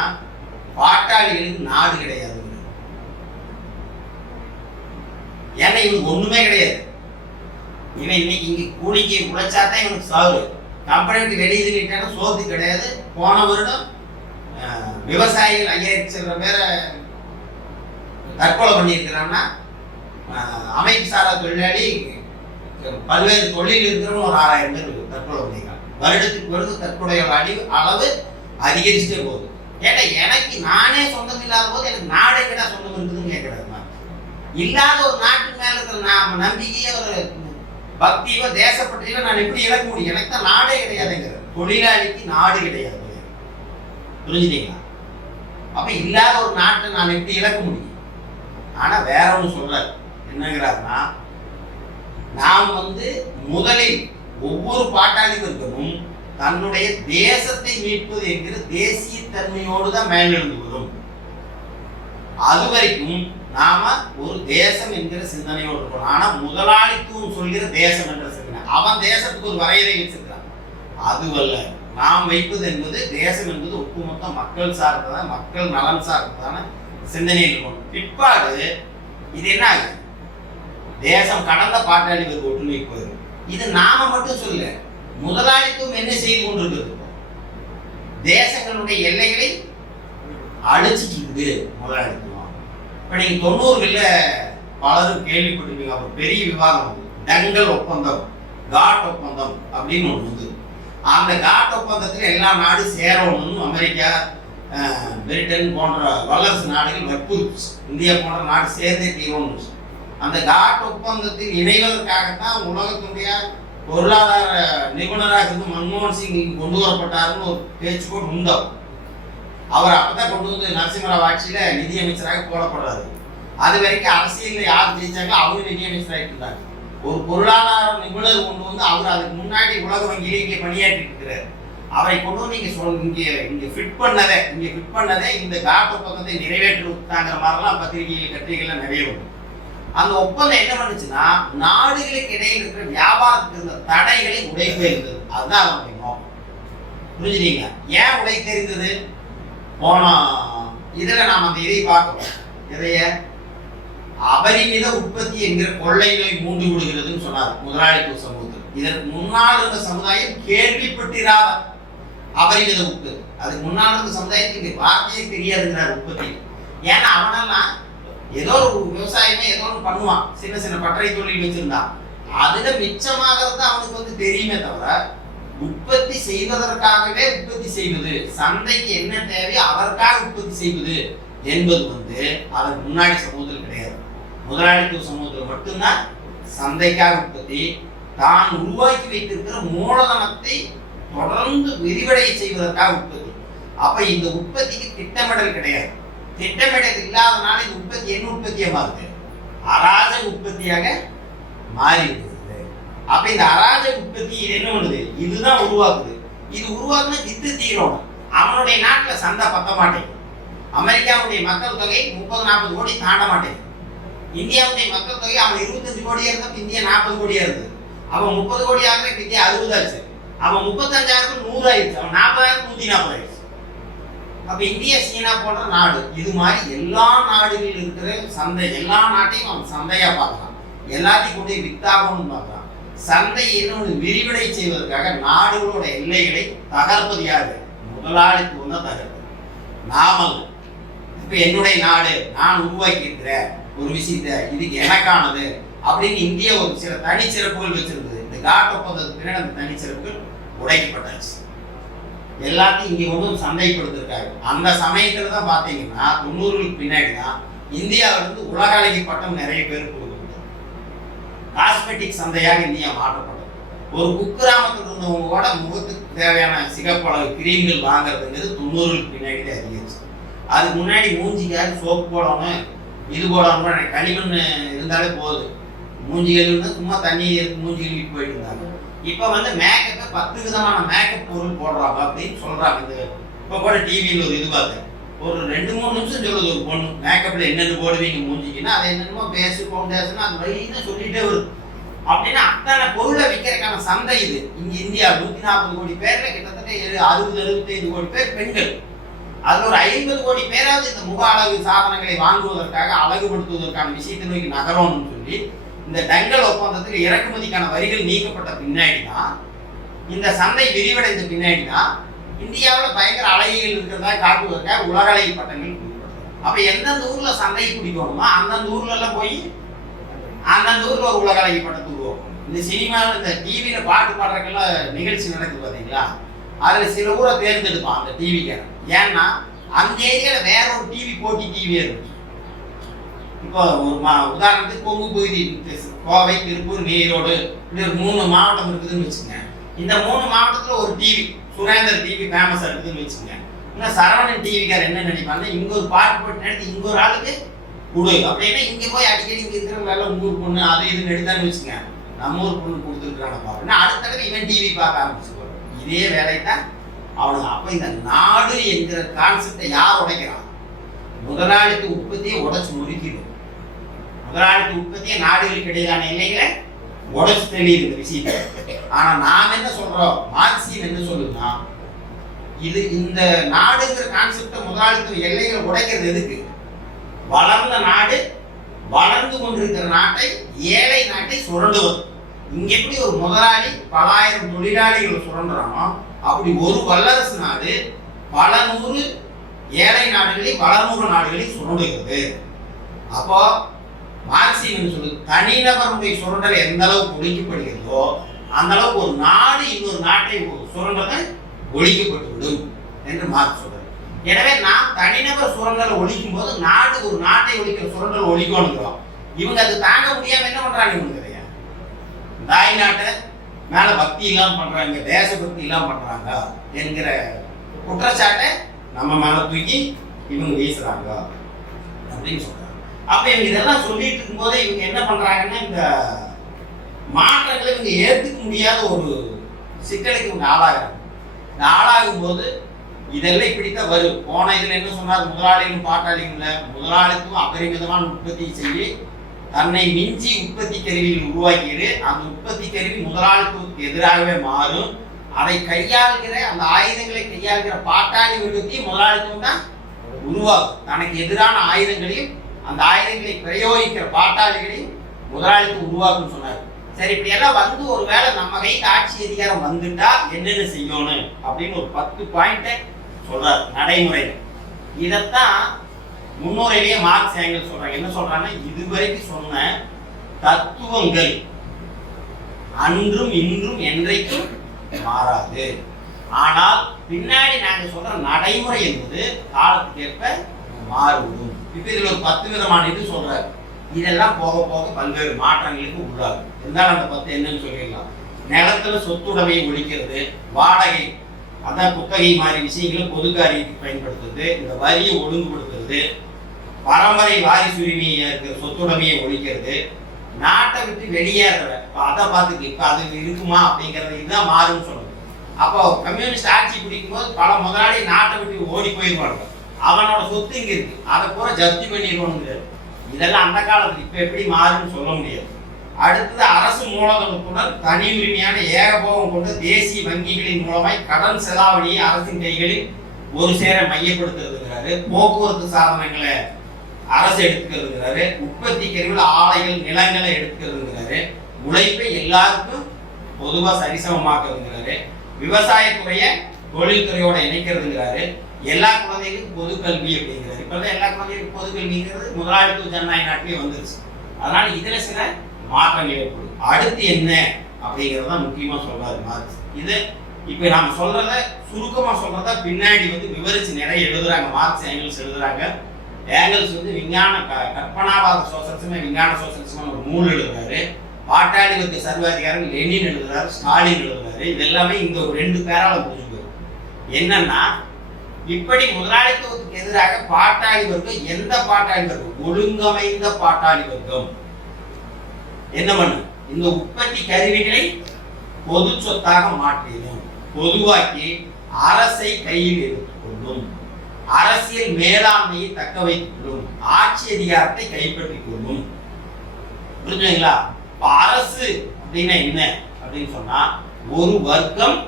பாட்டாளிகளுக்கு நாடு கிடையாது. ஏன்னா இவனுக்கு ஒண்ணுமே கிடையாது. இவன் இன்னைக்கு இங்க கூலிக்கு உழைச்சாதான் இவனுக்கு சாவு. கம்பெனிக்கு வெளியே நிட்டான சோத்து கிடையாது. போன வருடம் விவசாயிகள் 5000 பேரை தற்கொலை பண்ணியிருக்கிறான்னா, அமைப்பு சாரா தொழிலாளி பல்வேறு தொழில் இருக்கிறவங்க ஒரு 6000 பேர் தற்கொலை பண்ணியிருக்காங்க. வருடத்துக்கு வருடம் தற்கொலை அளவு அதிகரிச்சுட்டே போகுது. கேட்டா எனக்கு நானே சொந்தம் இல்லாத போது எனக்கு நாடே கிட்ட சொந்தம் இருக்குதுன்னு கேட்கறாரு. இல்லாத ஒரு நாட்டுக்கு மேல இருக்கிற நம்பிக்கையோ ஒரு பக்தியோ தேசப்பற்றியோ நான் எப்படி இழக்க முடியும்? எனக்கு தான் நாடே கிடையாதுங்கிற. தொழிலாளிக்கு நாடு கிடையாது. புரிஞ்சுட்டீங்களா? அப்ப இல்லாத ஒரு நாட்டை நான் எப்படி இழக்க முடியும்? ஆனா வேற ஒண்ணு சொல்றாரு. என்னங்கிறாருன்னா, நாம் முதலில் ஒவ்வொரு பாட்டாளி வர்க்கமும் தன்னுடைய தேசத்தை மீட்பது என்கிற தேசிய தன்மையோடு தான் மேலெழுந்து வரும். அது வரைக்கும் நாம ஒரு தேசம் என்கிற சிந்தனையோடு இருக்கணும். ஆனா முதலாளித்துவம் சொல்கிற தேசம் என்ற சிந்தனை, அவன் தேசத்துக்கு ஒரு வரையறை வச்சிருக்கான். அதுவல்ல, நாம் வைப்பது என்பது தேசம் என்பது ஒட்டுமொத்த மக்கள் சார்ந்ததான, மக்கள் நலன் சார்ந்ததான சிந்தனையில் இருக்கணும். பிற்பாடு இது என்ன ஆகுது? தேசம் கடந்த பாட்டாளி வர்க்க ஒற்றுமை போயிடும். இது நாம மட்டும் சொல்ல, முதலாளித்துவம் என்ன செய்து கொண்டிருக்கிறது? தேசங்களுடைய எல்லைகளை அழிச்சிட்டு இருக்குது முதலாளித்துவம். இப்ப நீங்க 90களில் பலரும் கேள்விப்பட்டிருப்பீங்க. அப்புறம் பெரிய விவாதம் டங்கல் ஒப்பந்தம், காட் ஒப்பந்தம் அப்படின்னு ஒண்ணு வந்து, அந்த காட் ஒப்பந்தத்தில் எல்லா நாடும் சேரணும்னு அமெரிக்கா, பிரிட்டன் போன்ற வல்லரசு நாடுகள் வற்புறுத்துச்சு. இந்தியா போன்ற நாடு சேர்ந்தே தீரணும்னு. அந்த காட் ஒப்பந்தத்தில் இணைவதற்காகத்தான் உலகத்துடைய பொருளாதார நிபுணராக இருந்து மன்மோகன் சிங் இங்கு கொண்டு வரப்பட்டாருன்னு ஒரு பேச்சு கூட உண்டு. அவர் அப்பதான் கொண்டு நரசிம்மராவ் ஆட்சியில நிதியமைச்சராக போடப்படுறாரு. அது வரைக்கும் அரசியல் யார் ஜெயிச்சாங்களோ அவங்க நிதியமைச்சராகிட்டு இருந்தாங்க. ஒரு பொருளாதார நிபுணர் கொண்டு அவர் அதுக்கு முன்னாடி உலக வங்கியில இங்கே பணியாற்றிட்டு இருக்கிறார். அவரை கொண்டு இங்க ஃபிட் பண்ணதே இந்த காட் ஒப்பந்தத்தை நிறைவேற்றுத்தாங்கிற மாதிரிலாம் பத்திரிகைகள் கட்டுரைகள்ல நிறைய வரும். அந்த ஒப்பந்தம் என்ன பண்ணுச்சுன்னா, நாடுகளுக்கு இடையில் இருக்கிற வியாபாரத்துக்கு இருந்த தடைகளை உடைத்து இருந்தது. அதுதான் அதனுடைய நோக்கம். புரிஞ்சுட்டீங்க? ஏன் உடை தெரிந்தது? போன இதுல நாம் அந்த இதை பார்க்கிறோம். இதைய அபரிமித உற்பத்தி என்கிற கொள்ளை நோய் மூண்டு விடுகிறதுன்னு சொன்னார் முதலாளித்துவ சமூகத்தில். இதற்கு முன்னால் இருந்த சமுதாயம் கேள்விப்பட்டிராத அபரிமித உற்பத்தி. அதுக்கு முன்னால் இருந்த சமுதாயத்துக்கு வார்த்தையே தெரியாதுங்கிறார் உற்பத்தி. ஏன்னா அவனெல்லாம் ஏதோ ஒரு விவசாயமே ஏதோ ஒன்று பண்ணுவான், சின்ன சின்ன பட்டறை தொழில் வச்சிருந்தான், அதுல மிச்சமாகிறது அவனுக்கு வந்து தெரியுமே தவிர உற்பத்தி செய்வதற்காகவே உற்பத்தி செய்வது, சந்தைக்கு என்ன தேவையோ அதற்காக உற்பத்தி செய்வது என்பது வந்து அதற்கு முன்னாடி சமூகத்தில் கிடையாது. முதலாளித்துவ சமூகத்தில் மட்டும்தான் சந்தைக்காக உற்பத்தி, தான் உருவாக்கி வைத்திருக்கிற மூலதனத்தை தொடர்ந்து விரிவடைய செய்வதற்காக உற்பத்தி. அப்ப இந்த உற்பத்திக்கு திட்டமிடல் கிடையாது. திட்டமிடல் இல்லாதனால இந்த உற்பத்தி என்ன உற்பத்தியா மாறுது? அராஜக உற்பத்தியாக மாறிவிடுகிறது. அப்ப இந்த அராஜக உற்பத்தி என்ன பண்ணுது? இதுதான் உருவாக்குது. இது உருவாக்குன வித்து தீரும். அவனுடைய நாட்டுல சந்தை பத்த மாட்டேங்குது. அமெரிக்காவுடைய மக்கள் தொகை 30-40 கோடி தாண்ட மாட்டேங்குது. இந்தியாவுடைய மக்கள் தொகை அவன் 25 கோடியா இருந்தா இந்தியா 40 கோடியா இருக்குது. அவன் 30 கோடி ஆகிற இந்தியா 60 ஆச்சு. அவன் 35,000 100 ஆயிடுச்சு. அவன் 40,000 140 ஆயிடுச்சு. அப்ப இந்தியா சீனா போன்ற நாடு இது மாதிரி எல்லா நாடுகளில் இருக்கிற சந்தை, எல்லா நாட்டையும் அவன் சந்தையா பார்க்கலாம், எல்லாத்தையும் கொண்டு வித்தாகணும்னு பார்க்கலாம். சந்தை என்ன விரிவடை செய்வதற்காக நாடுகளோட எல்லைகளை தகர்ப்பது யாரு? முதலாளித்துவம் தான் தகர்ப்பது, நாமல். இப்ப என்னுடைய நாடு, நான் உருவாக்கி இருக்கிற ஒரு விஷயத்த இதுக்கு எனக்கானது அப்படின்னு இந்தியா ஒரு சில தனிச்சிறப்புகள் வச்சிருந்தது. இந்த காட் ஒப்பந்தத்துக்கு பின்னாடி அந்த தனிச்சிறப்புகள் உடைக்கப்பட்டாச்சு. எல்லாத்தையும் இங்க ஒன்றும் சந்தைப்படுத்திருக்காரு. அந்த சமயத்துல தான் பாத்தீங்கன்னா 90களுக்கு பின்னாடி தான் இந்தியாவிலிருந்து உலக அழகி பட்டம் நிறைய பேருக்கு கொடுக்கப்பட்டது. காஸ்மெட்டிக் சந்தையாக இந்தியா மாற்றப்பட்டது. ஒரு குக்கிராமத்தில் இருந்தவங்க கூட முகத்துக்கு தேவையான சிகப்பளவு கிரீம்கள் வாங்குறதுங்கிறது 90களுக்கு பின்னாடி தான் அதிகரிச்சு. அதுக்கு முன்னாடி மூஞ்சிக்காக சோப்பு போடணும், இது போடணும், களிமண் இருந்தாலே போகுது, மூஞ்சி கழுவுனா சும்மா தண்ணி எடுத்து மூஞ்சி கழுவிட்டு போயிட்டு இருந்தாங்க. இப்ப வந்து மேக்கப்பை 10 விதமான மேக்கப் பொருள் போடுறாங்க அப்படின்னு சொல்றாங்க. இந்த இப்ப கூட டிவியில் ஒரு இது பார்த்தேன், ஒரு 2-3 நிமிஷம் சொல்லுது ஒரு பொண்ணு, மேக்கப்ல என்னென்ன போடுவீங்க மூஞ்சிக்குன்னா அது என்னென்னமோ பேஸு ஃபவுண்டேஷன் அது வழின்னு சொல்லிட்டே வருது. அப்படின்னா அத்தனை பொருளை விற்கிறதுக்கான சந்தை இது. இங்க இந்தியா 140 கோடி பேர்ல கிட்டத்தட்ட 60-65 கோடி பேர் பெண்கள். அதுல ஒரு 50 கோடி பேராவது இந்த முக அழகு சாதனங்களை வாங்குவதற்காக அழகுபடுத்துவதற்கான விஷயத்தை நோக்கி நகரணும்னு சொல்லி இந்த டங்கல் ஒப்பந்தத்தில் இறக்குமதிக்கான வரிகள் நீக்கப்பட்ட பின்னாடி தான், இந்த சந்தை விரிவடைந்த பின்னாடி தான் இந்தியாவில் பயங்கர அழகிகள் இருக்கிறதா காட்டுவதற்காக உலக அழகி பட்டங்கள் கொடுக்கப்பட்டது. அப்ப எந்தெந்த ஊர்ல சந்தை பிடிக்கணுமோ அந்தந்த ஊர்ல எல்லாம் போய் அந்தந்த ஊர்ல ஒரு உலக அழகி பட்டத்தை உருவாக்கணும். இந்த சினிமாவில் இந்த டிவியில பாட்டு பாடுறதுக்கெல்லாம் நிகழ்ச்சி நடக்குது பாத்தீங்களா, அதுல சில ஊரை தேர்ந்தெடுப்பான் அந்த டிவிக்காரன். ஏன்னா அந்த ஏரியால வேற ஒரு டிவி போட்டி டிவி இருந்துச்சு. இப்போ ஒரு உதாரணத்துக்கு கொங்கு பகுதி, கோவை, திருப்பூர், ஈரோடு, இப்படி ஒரு 3 மாவட்டம் இருக்குதுன்னு வச்சுங்க. இந்த 3 மாவட்டத்துல ஒரு டிவி, சுரேந்தர் டிவி ஃபேமஸா இருக்குதுன்னு வச்சுங்க. இன்னும் சரவணன் டிவிக்கார் என்ன நினைப்பாங்க, இங்க ஒரு பாட்டு போட்டு நடத்தி இங்க ஒரு ஆளுக்கு கொடு அப்படின்னா இங்க போய் அடிக்கடி இங்க இருக்கிறவங்க உங்க ஊர் பொண்ணு அது இது நடித்தான்னு வச்சுங்க, நம்ம ஊர் பொண்ணு கொடுத்துருக்கான பாருன்னா அடுத்த தடவை இவன் டிவி பார்க்க ஆரம்பிச்சுக்கோ. இதே வேலை தான் அவனுக்கு. அப்ப இந்த நாடு என்கிற கான்செப்டை யார் உடைக்கிறான்? முதலாளித்துவ உற்பத்தியை உடைச்சு முறிக்கிடும். முதலாளித்துவ உற்பத்தியை நாடுகளுக்கு இடையிலான எல்லைகளை உடைச்சு தெரியுது இந்த விஷயத்தை. ஆனா நாம் என்ன சொல்றோம், மார்க்சியம் என்ன சொல்லுதுன்னா, இது இந்த நாடுங்கிற கான்செப்டை முதலாளித்துவ எல்லைகளை உடைக்கிறது எதுக்கு? வளர்ந்த நாடு வளர்ந்து கொண்டிருக்கிற நாட்டை, ஏழை நாட்டை சுரண்டுவது. இங்க எப்படி ஒரு முதலாளி பல ஆயிரம் தொழிலாளிகளை சுரண்டுறானோ அப்படி ஒரு வல்லரசு நாடு பல 100 ஏழை நாடுகளை வளர்முக நாடுகளை சுரண்டுகிறது. அப்போ மார்க்சியம் சொல்லுது, தனிநபருடைய சுரண்டலை எந்த அளவுக்கு ஒழிக்கப்படுகிறதோ அந்த அளவுக்கு ஒரு நாடு இன்னொரு நாட்டை சுரண்டலை ஒழிக்கப்பட்டுவிடும் என்று மார்க்ஸ் சொல்றாரு. எனவே நாம் தனிநபர் சுரண்டலை ஒழிக்கும் போது நாடு ஒரு நாட்டை ஒழிக்கிற சுரண்டல் ஒழிக்கணுங்கிறோம். இவங்க அது தாங்க முடியாம என்ன பண்றாங்க, இவங்க தாய் நாட்டை மேல பக்தி இல்லாம பண்றாங்க, தேசபக்தி இல்லாம பண்றாங்க என்கிற குற்றச்சாட்டை நம்ம மேல தூக்கி இவங்க வீசுறாங்க அப்படின்னு சொல்றாங்க. அப்ப இவங்க இதெல்லாம் சொல்லிட்டு இருக்கும் போதே இவங்க என்ன பண்றாங்கன்னா, இந்த மாற்றங்களை இவங்க ஏற்றுக்க முடியாத ஒரு சிக்கலுக்கு இவங்க ஆளாகிறாங்க. இந்த ஆளாகும் போது இதெல்லாம் இப்படித்தான் வரும். போன இதுல என்ன சொன்னார், முதலாளிகளும் பாட்டாளிகள் முதலாளித்துவம் அபரிமிதமான உற்பத்தி செய்ய தன்னை மிஞ்சி உற்பத்தி கருவிகள் உருவாக்கிடு. அந்த உற்பத்தி கருவி முதலாளித்துவத்துக்கு எதிராகவே மாறும். அதை கையாளுகிற அந்த ஆயுதங்களை கையாளுகிற பாட்டாளி வர்க்கத்தையும் முதலாளித்துவம் தான் உருவாக்கும். தனக்கு எதிரான ஆயுதங்களையும் அந்த ஆயுதங்களை பிரயோகிக்கிற பாட்டாளிகளையும் முதலாளித்து உருவாக்குன்னு சொன்னார். சரி, இப்படி எல்லாம் வந்து ஒரு வேளை நம்ம கைக்கு ஆட்சி அதிகாரம் வந்துட்டா என்னென்ன செய்யணும் அப்படின்னு ஒரு 10 பாயிண்ட சொல்றாரு நடைமுறையில. இதைத்தான் முன்னுரையிலேயே மார்க்ஸ் ஏங்கல்ஸ் சொல்றாங்க. என்ன சொல்றாங்கன்னா, இதுவரைக்கும் சொன்ன தத்துவங்கள் அன்றும் இன்றும் என்றைக்கும் மாறாது. ஆனால் பின்னாடி நாங்க சொல்ற நடைமுறை என்பது காலத்துக்கு ஏற்ப மாறுபடும். இப்ப இதுல ஒரு 10 விதமான இது சொல்றாரு. இதெல்லாம் போக போக பல்வேறு மாற்றங்களுக்கு உள்ளாகும். இருந்தாலும் அந்த 10 என்னன்னு சொல்லிடலாம். நிலத்துல சொத்துடைமையை ஒழிக்கிறது, வாடகை அதான் குத்தகை மாதிரி விஷயங்களை பொது காரியத்துக்கு பயன்படுத்துறது, இந்த வரியை ஒழுங்குபடுத்துறது, பரம்பரை வாரிசு உரிமையை இருக்கிற சொத்துடைமையை ஒழிக்கிறது, நாட்டை விட்டு வெளியேற அதை பார்த்துக்கு இப்ப அது இருக்குமா அப்படிங்கறது இதுதான் மாறும்னு சொல்லுது. அப்போ கம்யூனிஸ்ட் ஆட்சி பிடிக்கும் போது பல முதலாளி நாட்டை விட்டு ஓடி போயிருவாங்க. அவனோட சொத்து இங்க இருக்கு, அதை பூரா ஜப்தி பண்ணிடுவோம். இதெல்லாம் அந்த காலத்துல இப்ப எப்படி மாறும்னு சொல்ல முடியாது. அடுத்தது அரசு மூலதனத்துடன் தனி உரிமையான ஏகபோகம் கொண்ட தேசிய வங்கிகளின் மூலமாய் கடன் செலாவணியை அரசின் கைகளில் ஒரு சேர மையப்படுத்துறதுங்கிறாரு. போக்குவரத்து சாதனங்களை அரசு எடுத்துக்கிறதுங்கிறாரு. உற்பத்தி கருவிகள் ஆலைகள் நிலங்களை எடுத்துக்கிறதுங்கிறாரு. உழைப்பை எல்லாருக்கும் பொதுவா சரிசமமாக்குறதுங்கிறாரு. விவசாயத்துறைய தொழில்துறையோட இணைக்கிறதுங்கிறாரு. எல்லா குழந்தைகளுக்கும் பொது கல்வி அப்படிங்கிறாரு. இப்பதான் எல்லா குழந்தைகளுக்கும் பொது கல்விங்கிறது முதலாளித்துவ ஜனநாயக நாட்டிலே வந்துருச்சு. அதனால இதுல சில மாற்றங்கள் ஏற்படும். அடுத்து என்ன அப்படிங்கறதான் முக்கியமா சொல்றாரு மார்க்ஸ். இது இப்ப நாம சொல்றத சுருக்கமா சொல்றதா பின்னாடி விவரிச்சு நிறைய எழுதுறாங்க. மார்க்ஸ் ஏங்கல்ஸ் எழுதுறாங்க. ஏங்கல்ஸ் விஞ்ஞான கற்பனாவாத சோசலிசம் விஞ்ஞான சோசலிசம் ஒரு நூல் எழுதுறாரு. பாட்டாளி வர்க்க சர்வாதிகாரம் லெனின் எழுதுறாரு, ஸ்டாலின் எழுதுறாரு. இது எல்லாமே இந்த ஒரு 2 பேரால முடிஞ்சு போயிடும். என்னன்னா, இப்படி முதலாளித்துவத்துக்கு எதிராக பாட்டாளி வர்க்கம், எந்த பாட்டாளி வர்க்கம், ஒழுங்கமைந்த பாட்டாளி வர்க்கம் என்ன பண்ணு, இந்த உற்பத்தி கருவிகளை பொது சொத்தாக மாற்றிடும், பொதுவாக்கி அரசை கையில் எடுத்துக் கொள்ளும், அரசியல் மேலாண்மையை தக்க வைத்துக் கொள்ளும், ஆட்சி அதிகாரத்தை கைப்பற்றிக் கொள்ளும். புரிஞ்சுங்களா? அரசு அப்படின்னா என்ன அப்படின்னு சொன்னா, ஒரு வர்க்கம்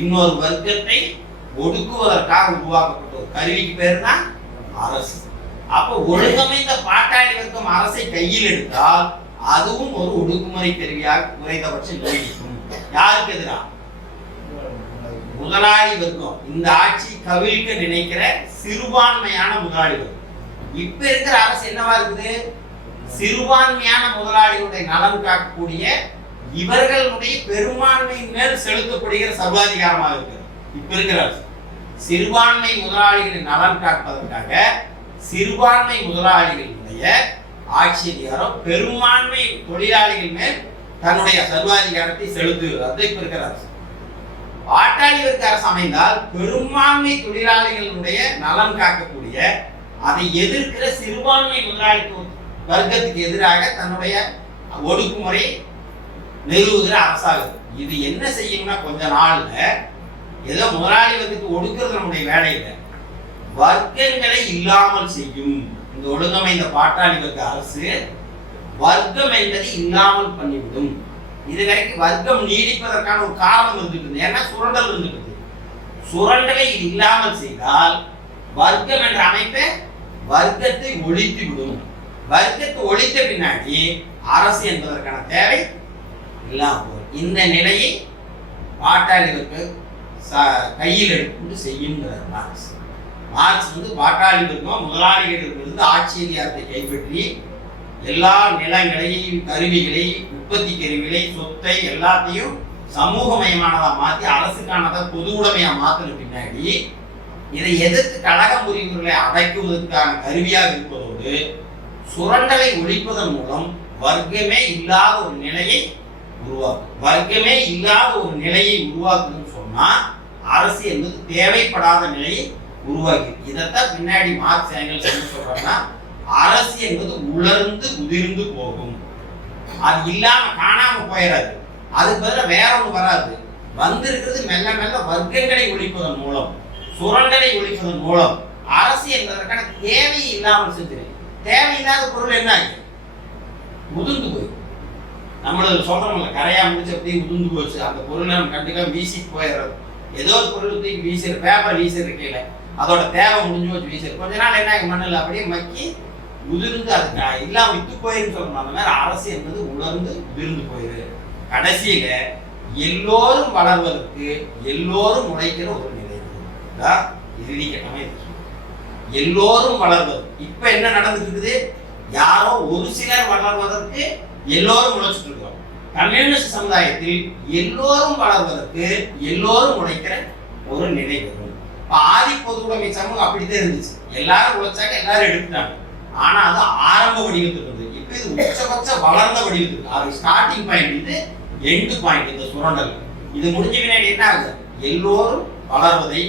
இன்னொரு வர்க்கத்தை ஒடுக்குவதற்காக உருவாக்கப்பட்ட ஒரு கருவிக்கு பேர் தான் அரசு. அப்ப ஒழுங்கமைந்த பாட்டாளி வர்க்கம் அரசை கையில் எடுத்தால் அதுவும் ஒரு ஒடுக்குமுறை கருவியாக குறைந்தபட்சம் நீடிக்கும். யாருக்கு எதிராக? முதலாளி வர்க்கம், இந்த ஆட்சி கவிழ்க்க நினைக்கிற சிறுபான்மையான முதலாளி வர்க்கம். இப்ப இருக்கிற அரசு என்னவா இருக்குது? சிறுபான்மையான முதலாளிகளுடைய நலன் காக்கக்கூடிய இவர்களுடைய பெரும்பான்மையின் மேல் செலுத்தப்படுகிற சர்வாதிகாரமாக இருக்கிறது. இப்ப இருக்கிற அரசு சிறுபான்மை முதலாளிகளின் நலன் காப்பதற்காக சிறுபான்மை முதலாளிகளுடைய ஆட்சி அதிகாரம் பெரும்பான்மை தொழிலாளிகள் மேல் தன்னுடைய சர்வாதிகாரத்தை செலுத்துகிறது. இப்ப இருக்கிற அரசு பாட்டாளி வர்க்க அரசு அமைந்தால் பெரும்பான்மை தொழிலாளிகளுடைய நலன் காக்கக்கூடிய அதை எதிர்க்கிற சிறுபான்மை முதலாளித்துவ வர்க்கத்துக்கு எதிராக தன்னுடைய ஒடுக்குமுறை நிறுவுகிற அரசாகும். இது என்ன செய்யும்னா, கொஞ்ச நாள்ல ஏதோ முதலாளி வர்க்கத்துக்கு ஒடுக்கிறது நம்முடைய வேலையில வர்க்கங்களை இல்லாமல் செய்யும். இந்த ஒழுங்கமைந்த பாட்டாளி வர்க்க அரசு வர்க்கம் என்பதை இல்லாமல் பண்ணிவிடும். இதுவரைக்கும் வர்க்கம் நீடிப்பதற்கான ஒரு காரணம் இருந்துட்டு, ஏன்னா சுரண்டல் இருந்துட்டு, சுரண்டலை இது இல்லாமல் செய்தால் வர்க்கம் என்ற அமைப்பை வர்க்கத்தை ஒழித்து விடும். வர்க்கத்தை ஒழித்த பின்னாடி அரசு என்பதற்கான தேவை இல்லாமல் போகும். இந்த நிலையை பாட்டாளி வர்க்க கையில் எடுத்துக்கொண்டு செய்யுங்கிறார் மார்க்ஸ். மார்க்ஸ் பாட்டாளி வர்க்கம் முதலாளிகளிடமிருந்து ஆட்சி அதிகாரத்தை கைப்பற்றி எல்லா நிலங்களையும் கருவிகளை உற்பத்தி கருவிகளை சொத்தை எல்லாத்தையும் சமூகமயமானதா மாற்றி அரசுக்கானதா பொது உடைமையா மாத்தின பின்னாடி இதை எதிர்த்து கழக முறிவுகளை அடக்குவதற்கான கருவியாக இருப்பதோடு சுரண்டலை ஒழிப்பதன் மூலம் வர்க்கமே இல்லாத ஒரு நிலையை உருவாக்கும். வர்க்கமே இல்லாத ஒரு நிலையை உருவாக்குன்னு சொன்னா அரசு என்பது தேவைப்படாத நிலையை உருவாக்கி. இதைத்தான் பின்னாடி மார்க்ஸ் ஏங்கல்ஸ் என்ன சொல்றாங்கன்னா, அரசு என்பது உலர்ந்து உதிர்ந்து போகும். அது இல்லாம காணாம போயிடாது. அதுக்கு பதிலாக வேற ஒன்று வராது. வந்திருக்கிறது மெல்ல மெல்ல வர்க்கங்களை ஒழிப்பதன் மூலம், சுரண்டலை ஒழிப்பதன் மூலம் அரசு என்பதற்கான தேவை இல்லாமல் செஞ்சிரு. தேவையில்லாத பொருள் என்ன ஆகி உதிர்ந்து போய் நம்மளது சொல்றோம்ல, கரையா முடிச்சு அப்படியே உதிர்ந்து போச்சு. அந்த பொருளை நம்ம கண்டிப்பா வீசிட்டு போயிடுறது. ஏதோ ஒரு பொருள் தூக்கி வீசுற, பேப்பர் வீசுற கீழே அதோட தேவை முடிஞ்சு போச்சு வீசுற. கொஞ்ச நாள் என்ன ஆகி மண்ணில் அப்படியே மக்கி உதிர்ந்து அது எல்லாம் வித்து போயிருன்னு சொல்லணும். அந்த மாதிரி அரசு என்பது உணர்ந்து உதிர்ந்து போயிரு. கடைசியில எல்லோரும் வளர்வதற்கு எல்லோரும் உழைக்கிற ஒரு நிலை இறுதி கட்டமே. எல்லோரும் வளர்வது இப்ப என்ன நடந்துட்டு இருக்குது? யாரோ ஒரு சிலர் வளர்வதற்கு எல்லோரும் உழைச்சிட்டு இருக்கோம். கம்யூனிஸ்ட் சமுதாயத்தில் எல்லோரும் வளர்வதற்கு எல்லோரும் உழைக்கிற ஒரு நிலை வரும். ஆதி பொதுவுடைமை சமூகம் அப்படித்தான் இருந்துச்சு. எல்லாரும் உழைச்சாங்க, எல்லாரும் எடுத்துட்டாங்க. ஆனா அது ஆரம்ப வடிவத்துக்கு இருந்தது. இப்ப இது உச்சபட்ச வளர்ந்த வடிவத்துக்கு. அது ஸ்டார்டிங் பாயிண்ட், இது எண்டு பாயிண்ட். இந்த சுரண்டல் இது முடிஞ்ச பின்னாடி என்ன ஆகுது? எல்லோரும் வளர்வதை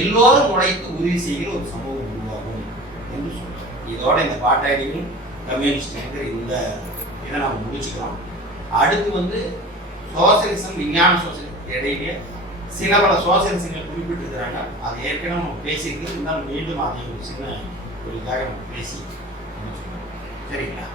எல்லோரும் உழைத்து உறுதி செய்கிற ஒரு சமூகம் உருவாகும் என்று சொல்றோம். இதோட இந்த பாட்டாளிகள் கம்யூனிஸ்ட் இந்த இதை நம்ம முடிச்சுக்கலாம். அடுத்து சோசியலிசம், விஞ்ஞான சோசியலிசம் இடையிலே சில பல சோசியலிசங்கள் குறிப்பிட்டிருக்கிறாங்க. அது ஏற்கனவே நம்ம பேசியிருக்கு. இருந்தாலும் மீண்டும் அதை ஒரு சின்ன ஒரு இதாக நம்ம பேசி சரிங்களா?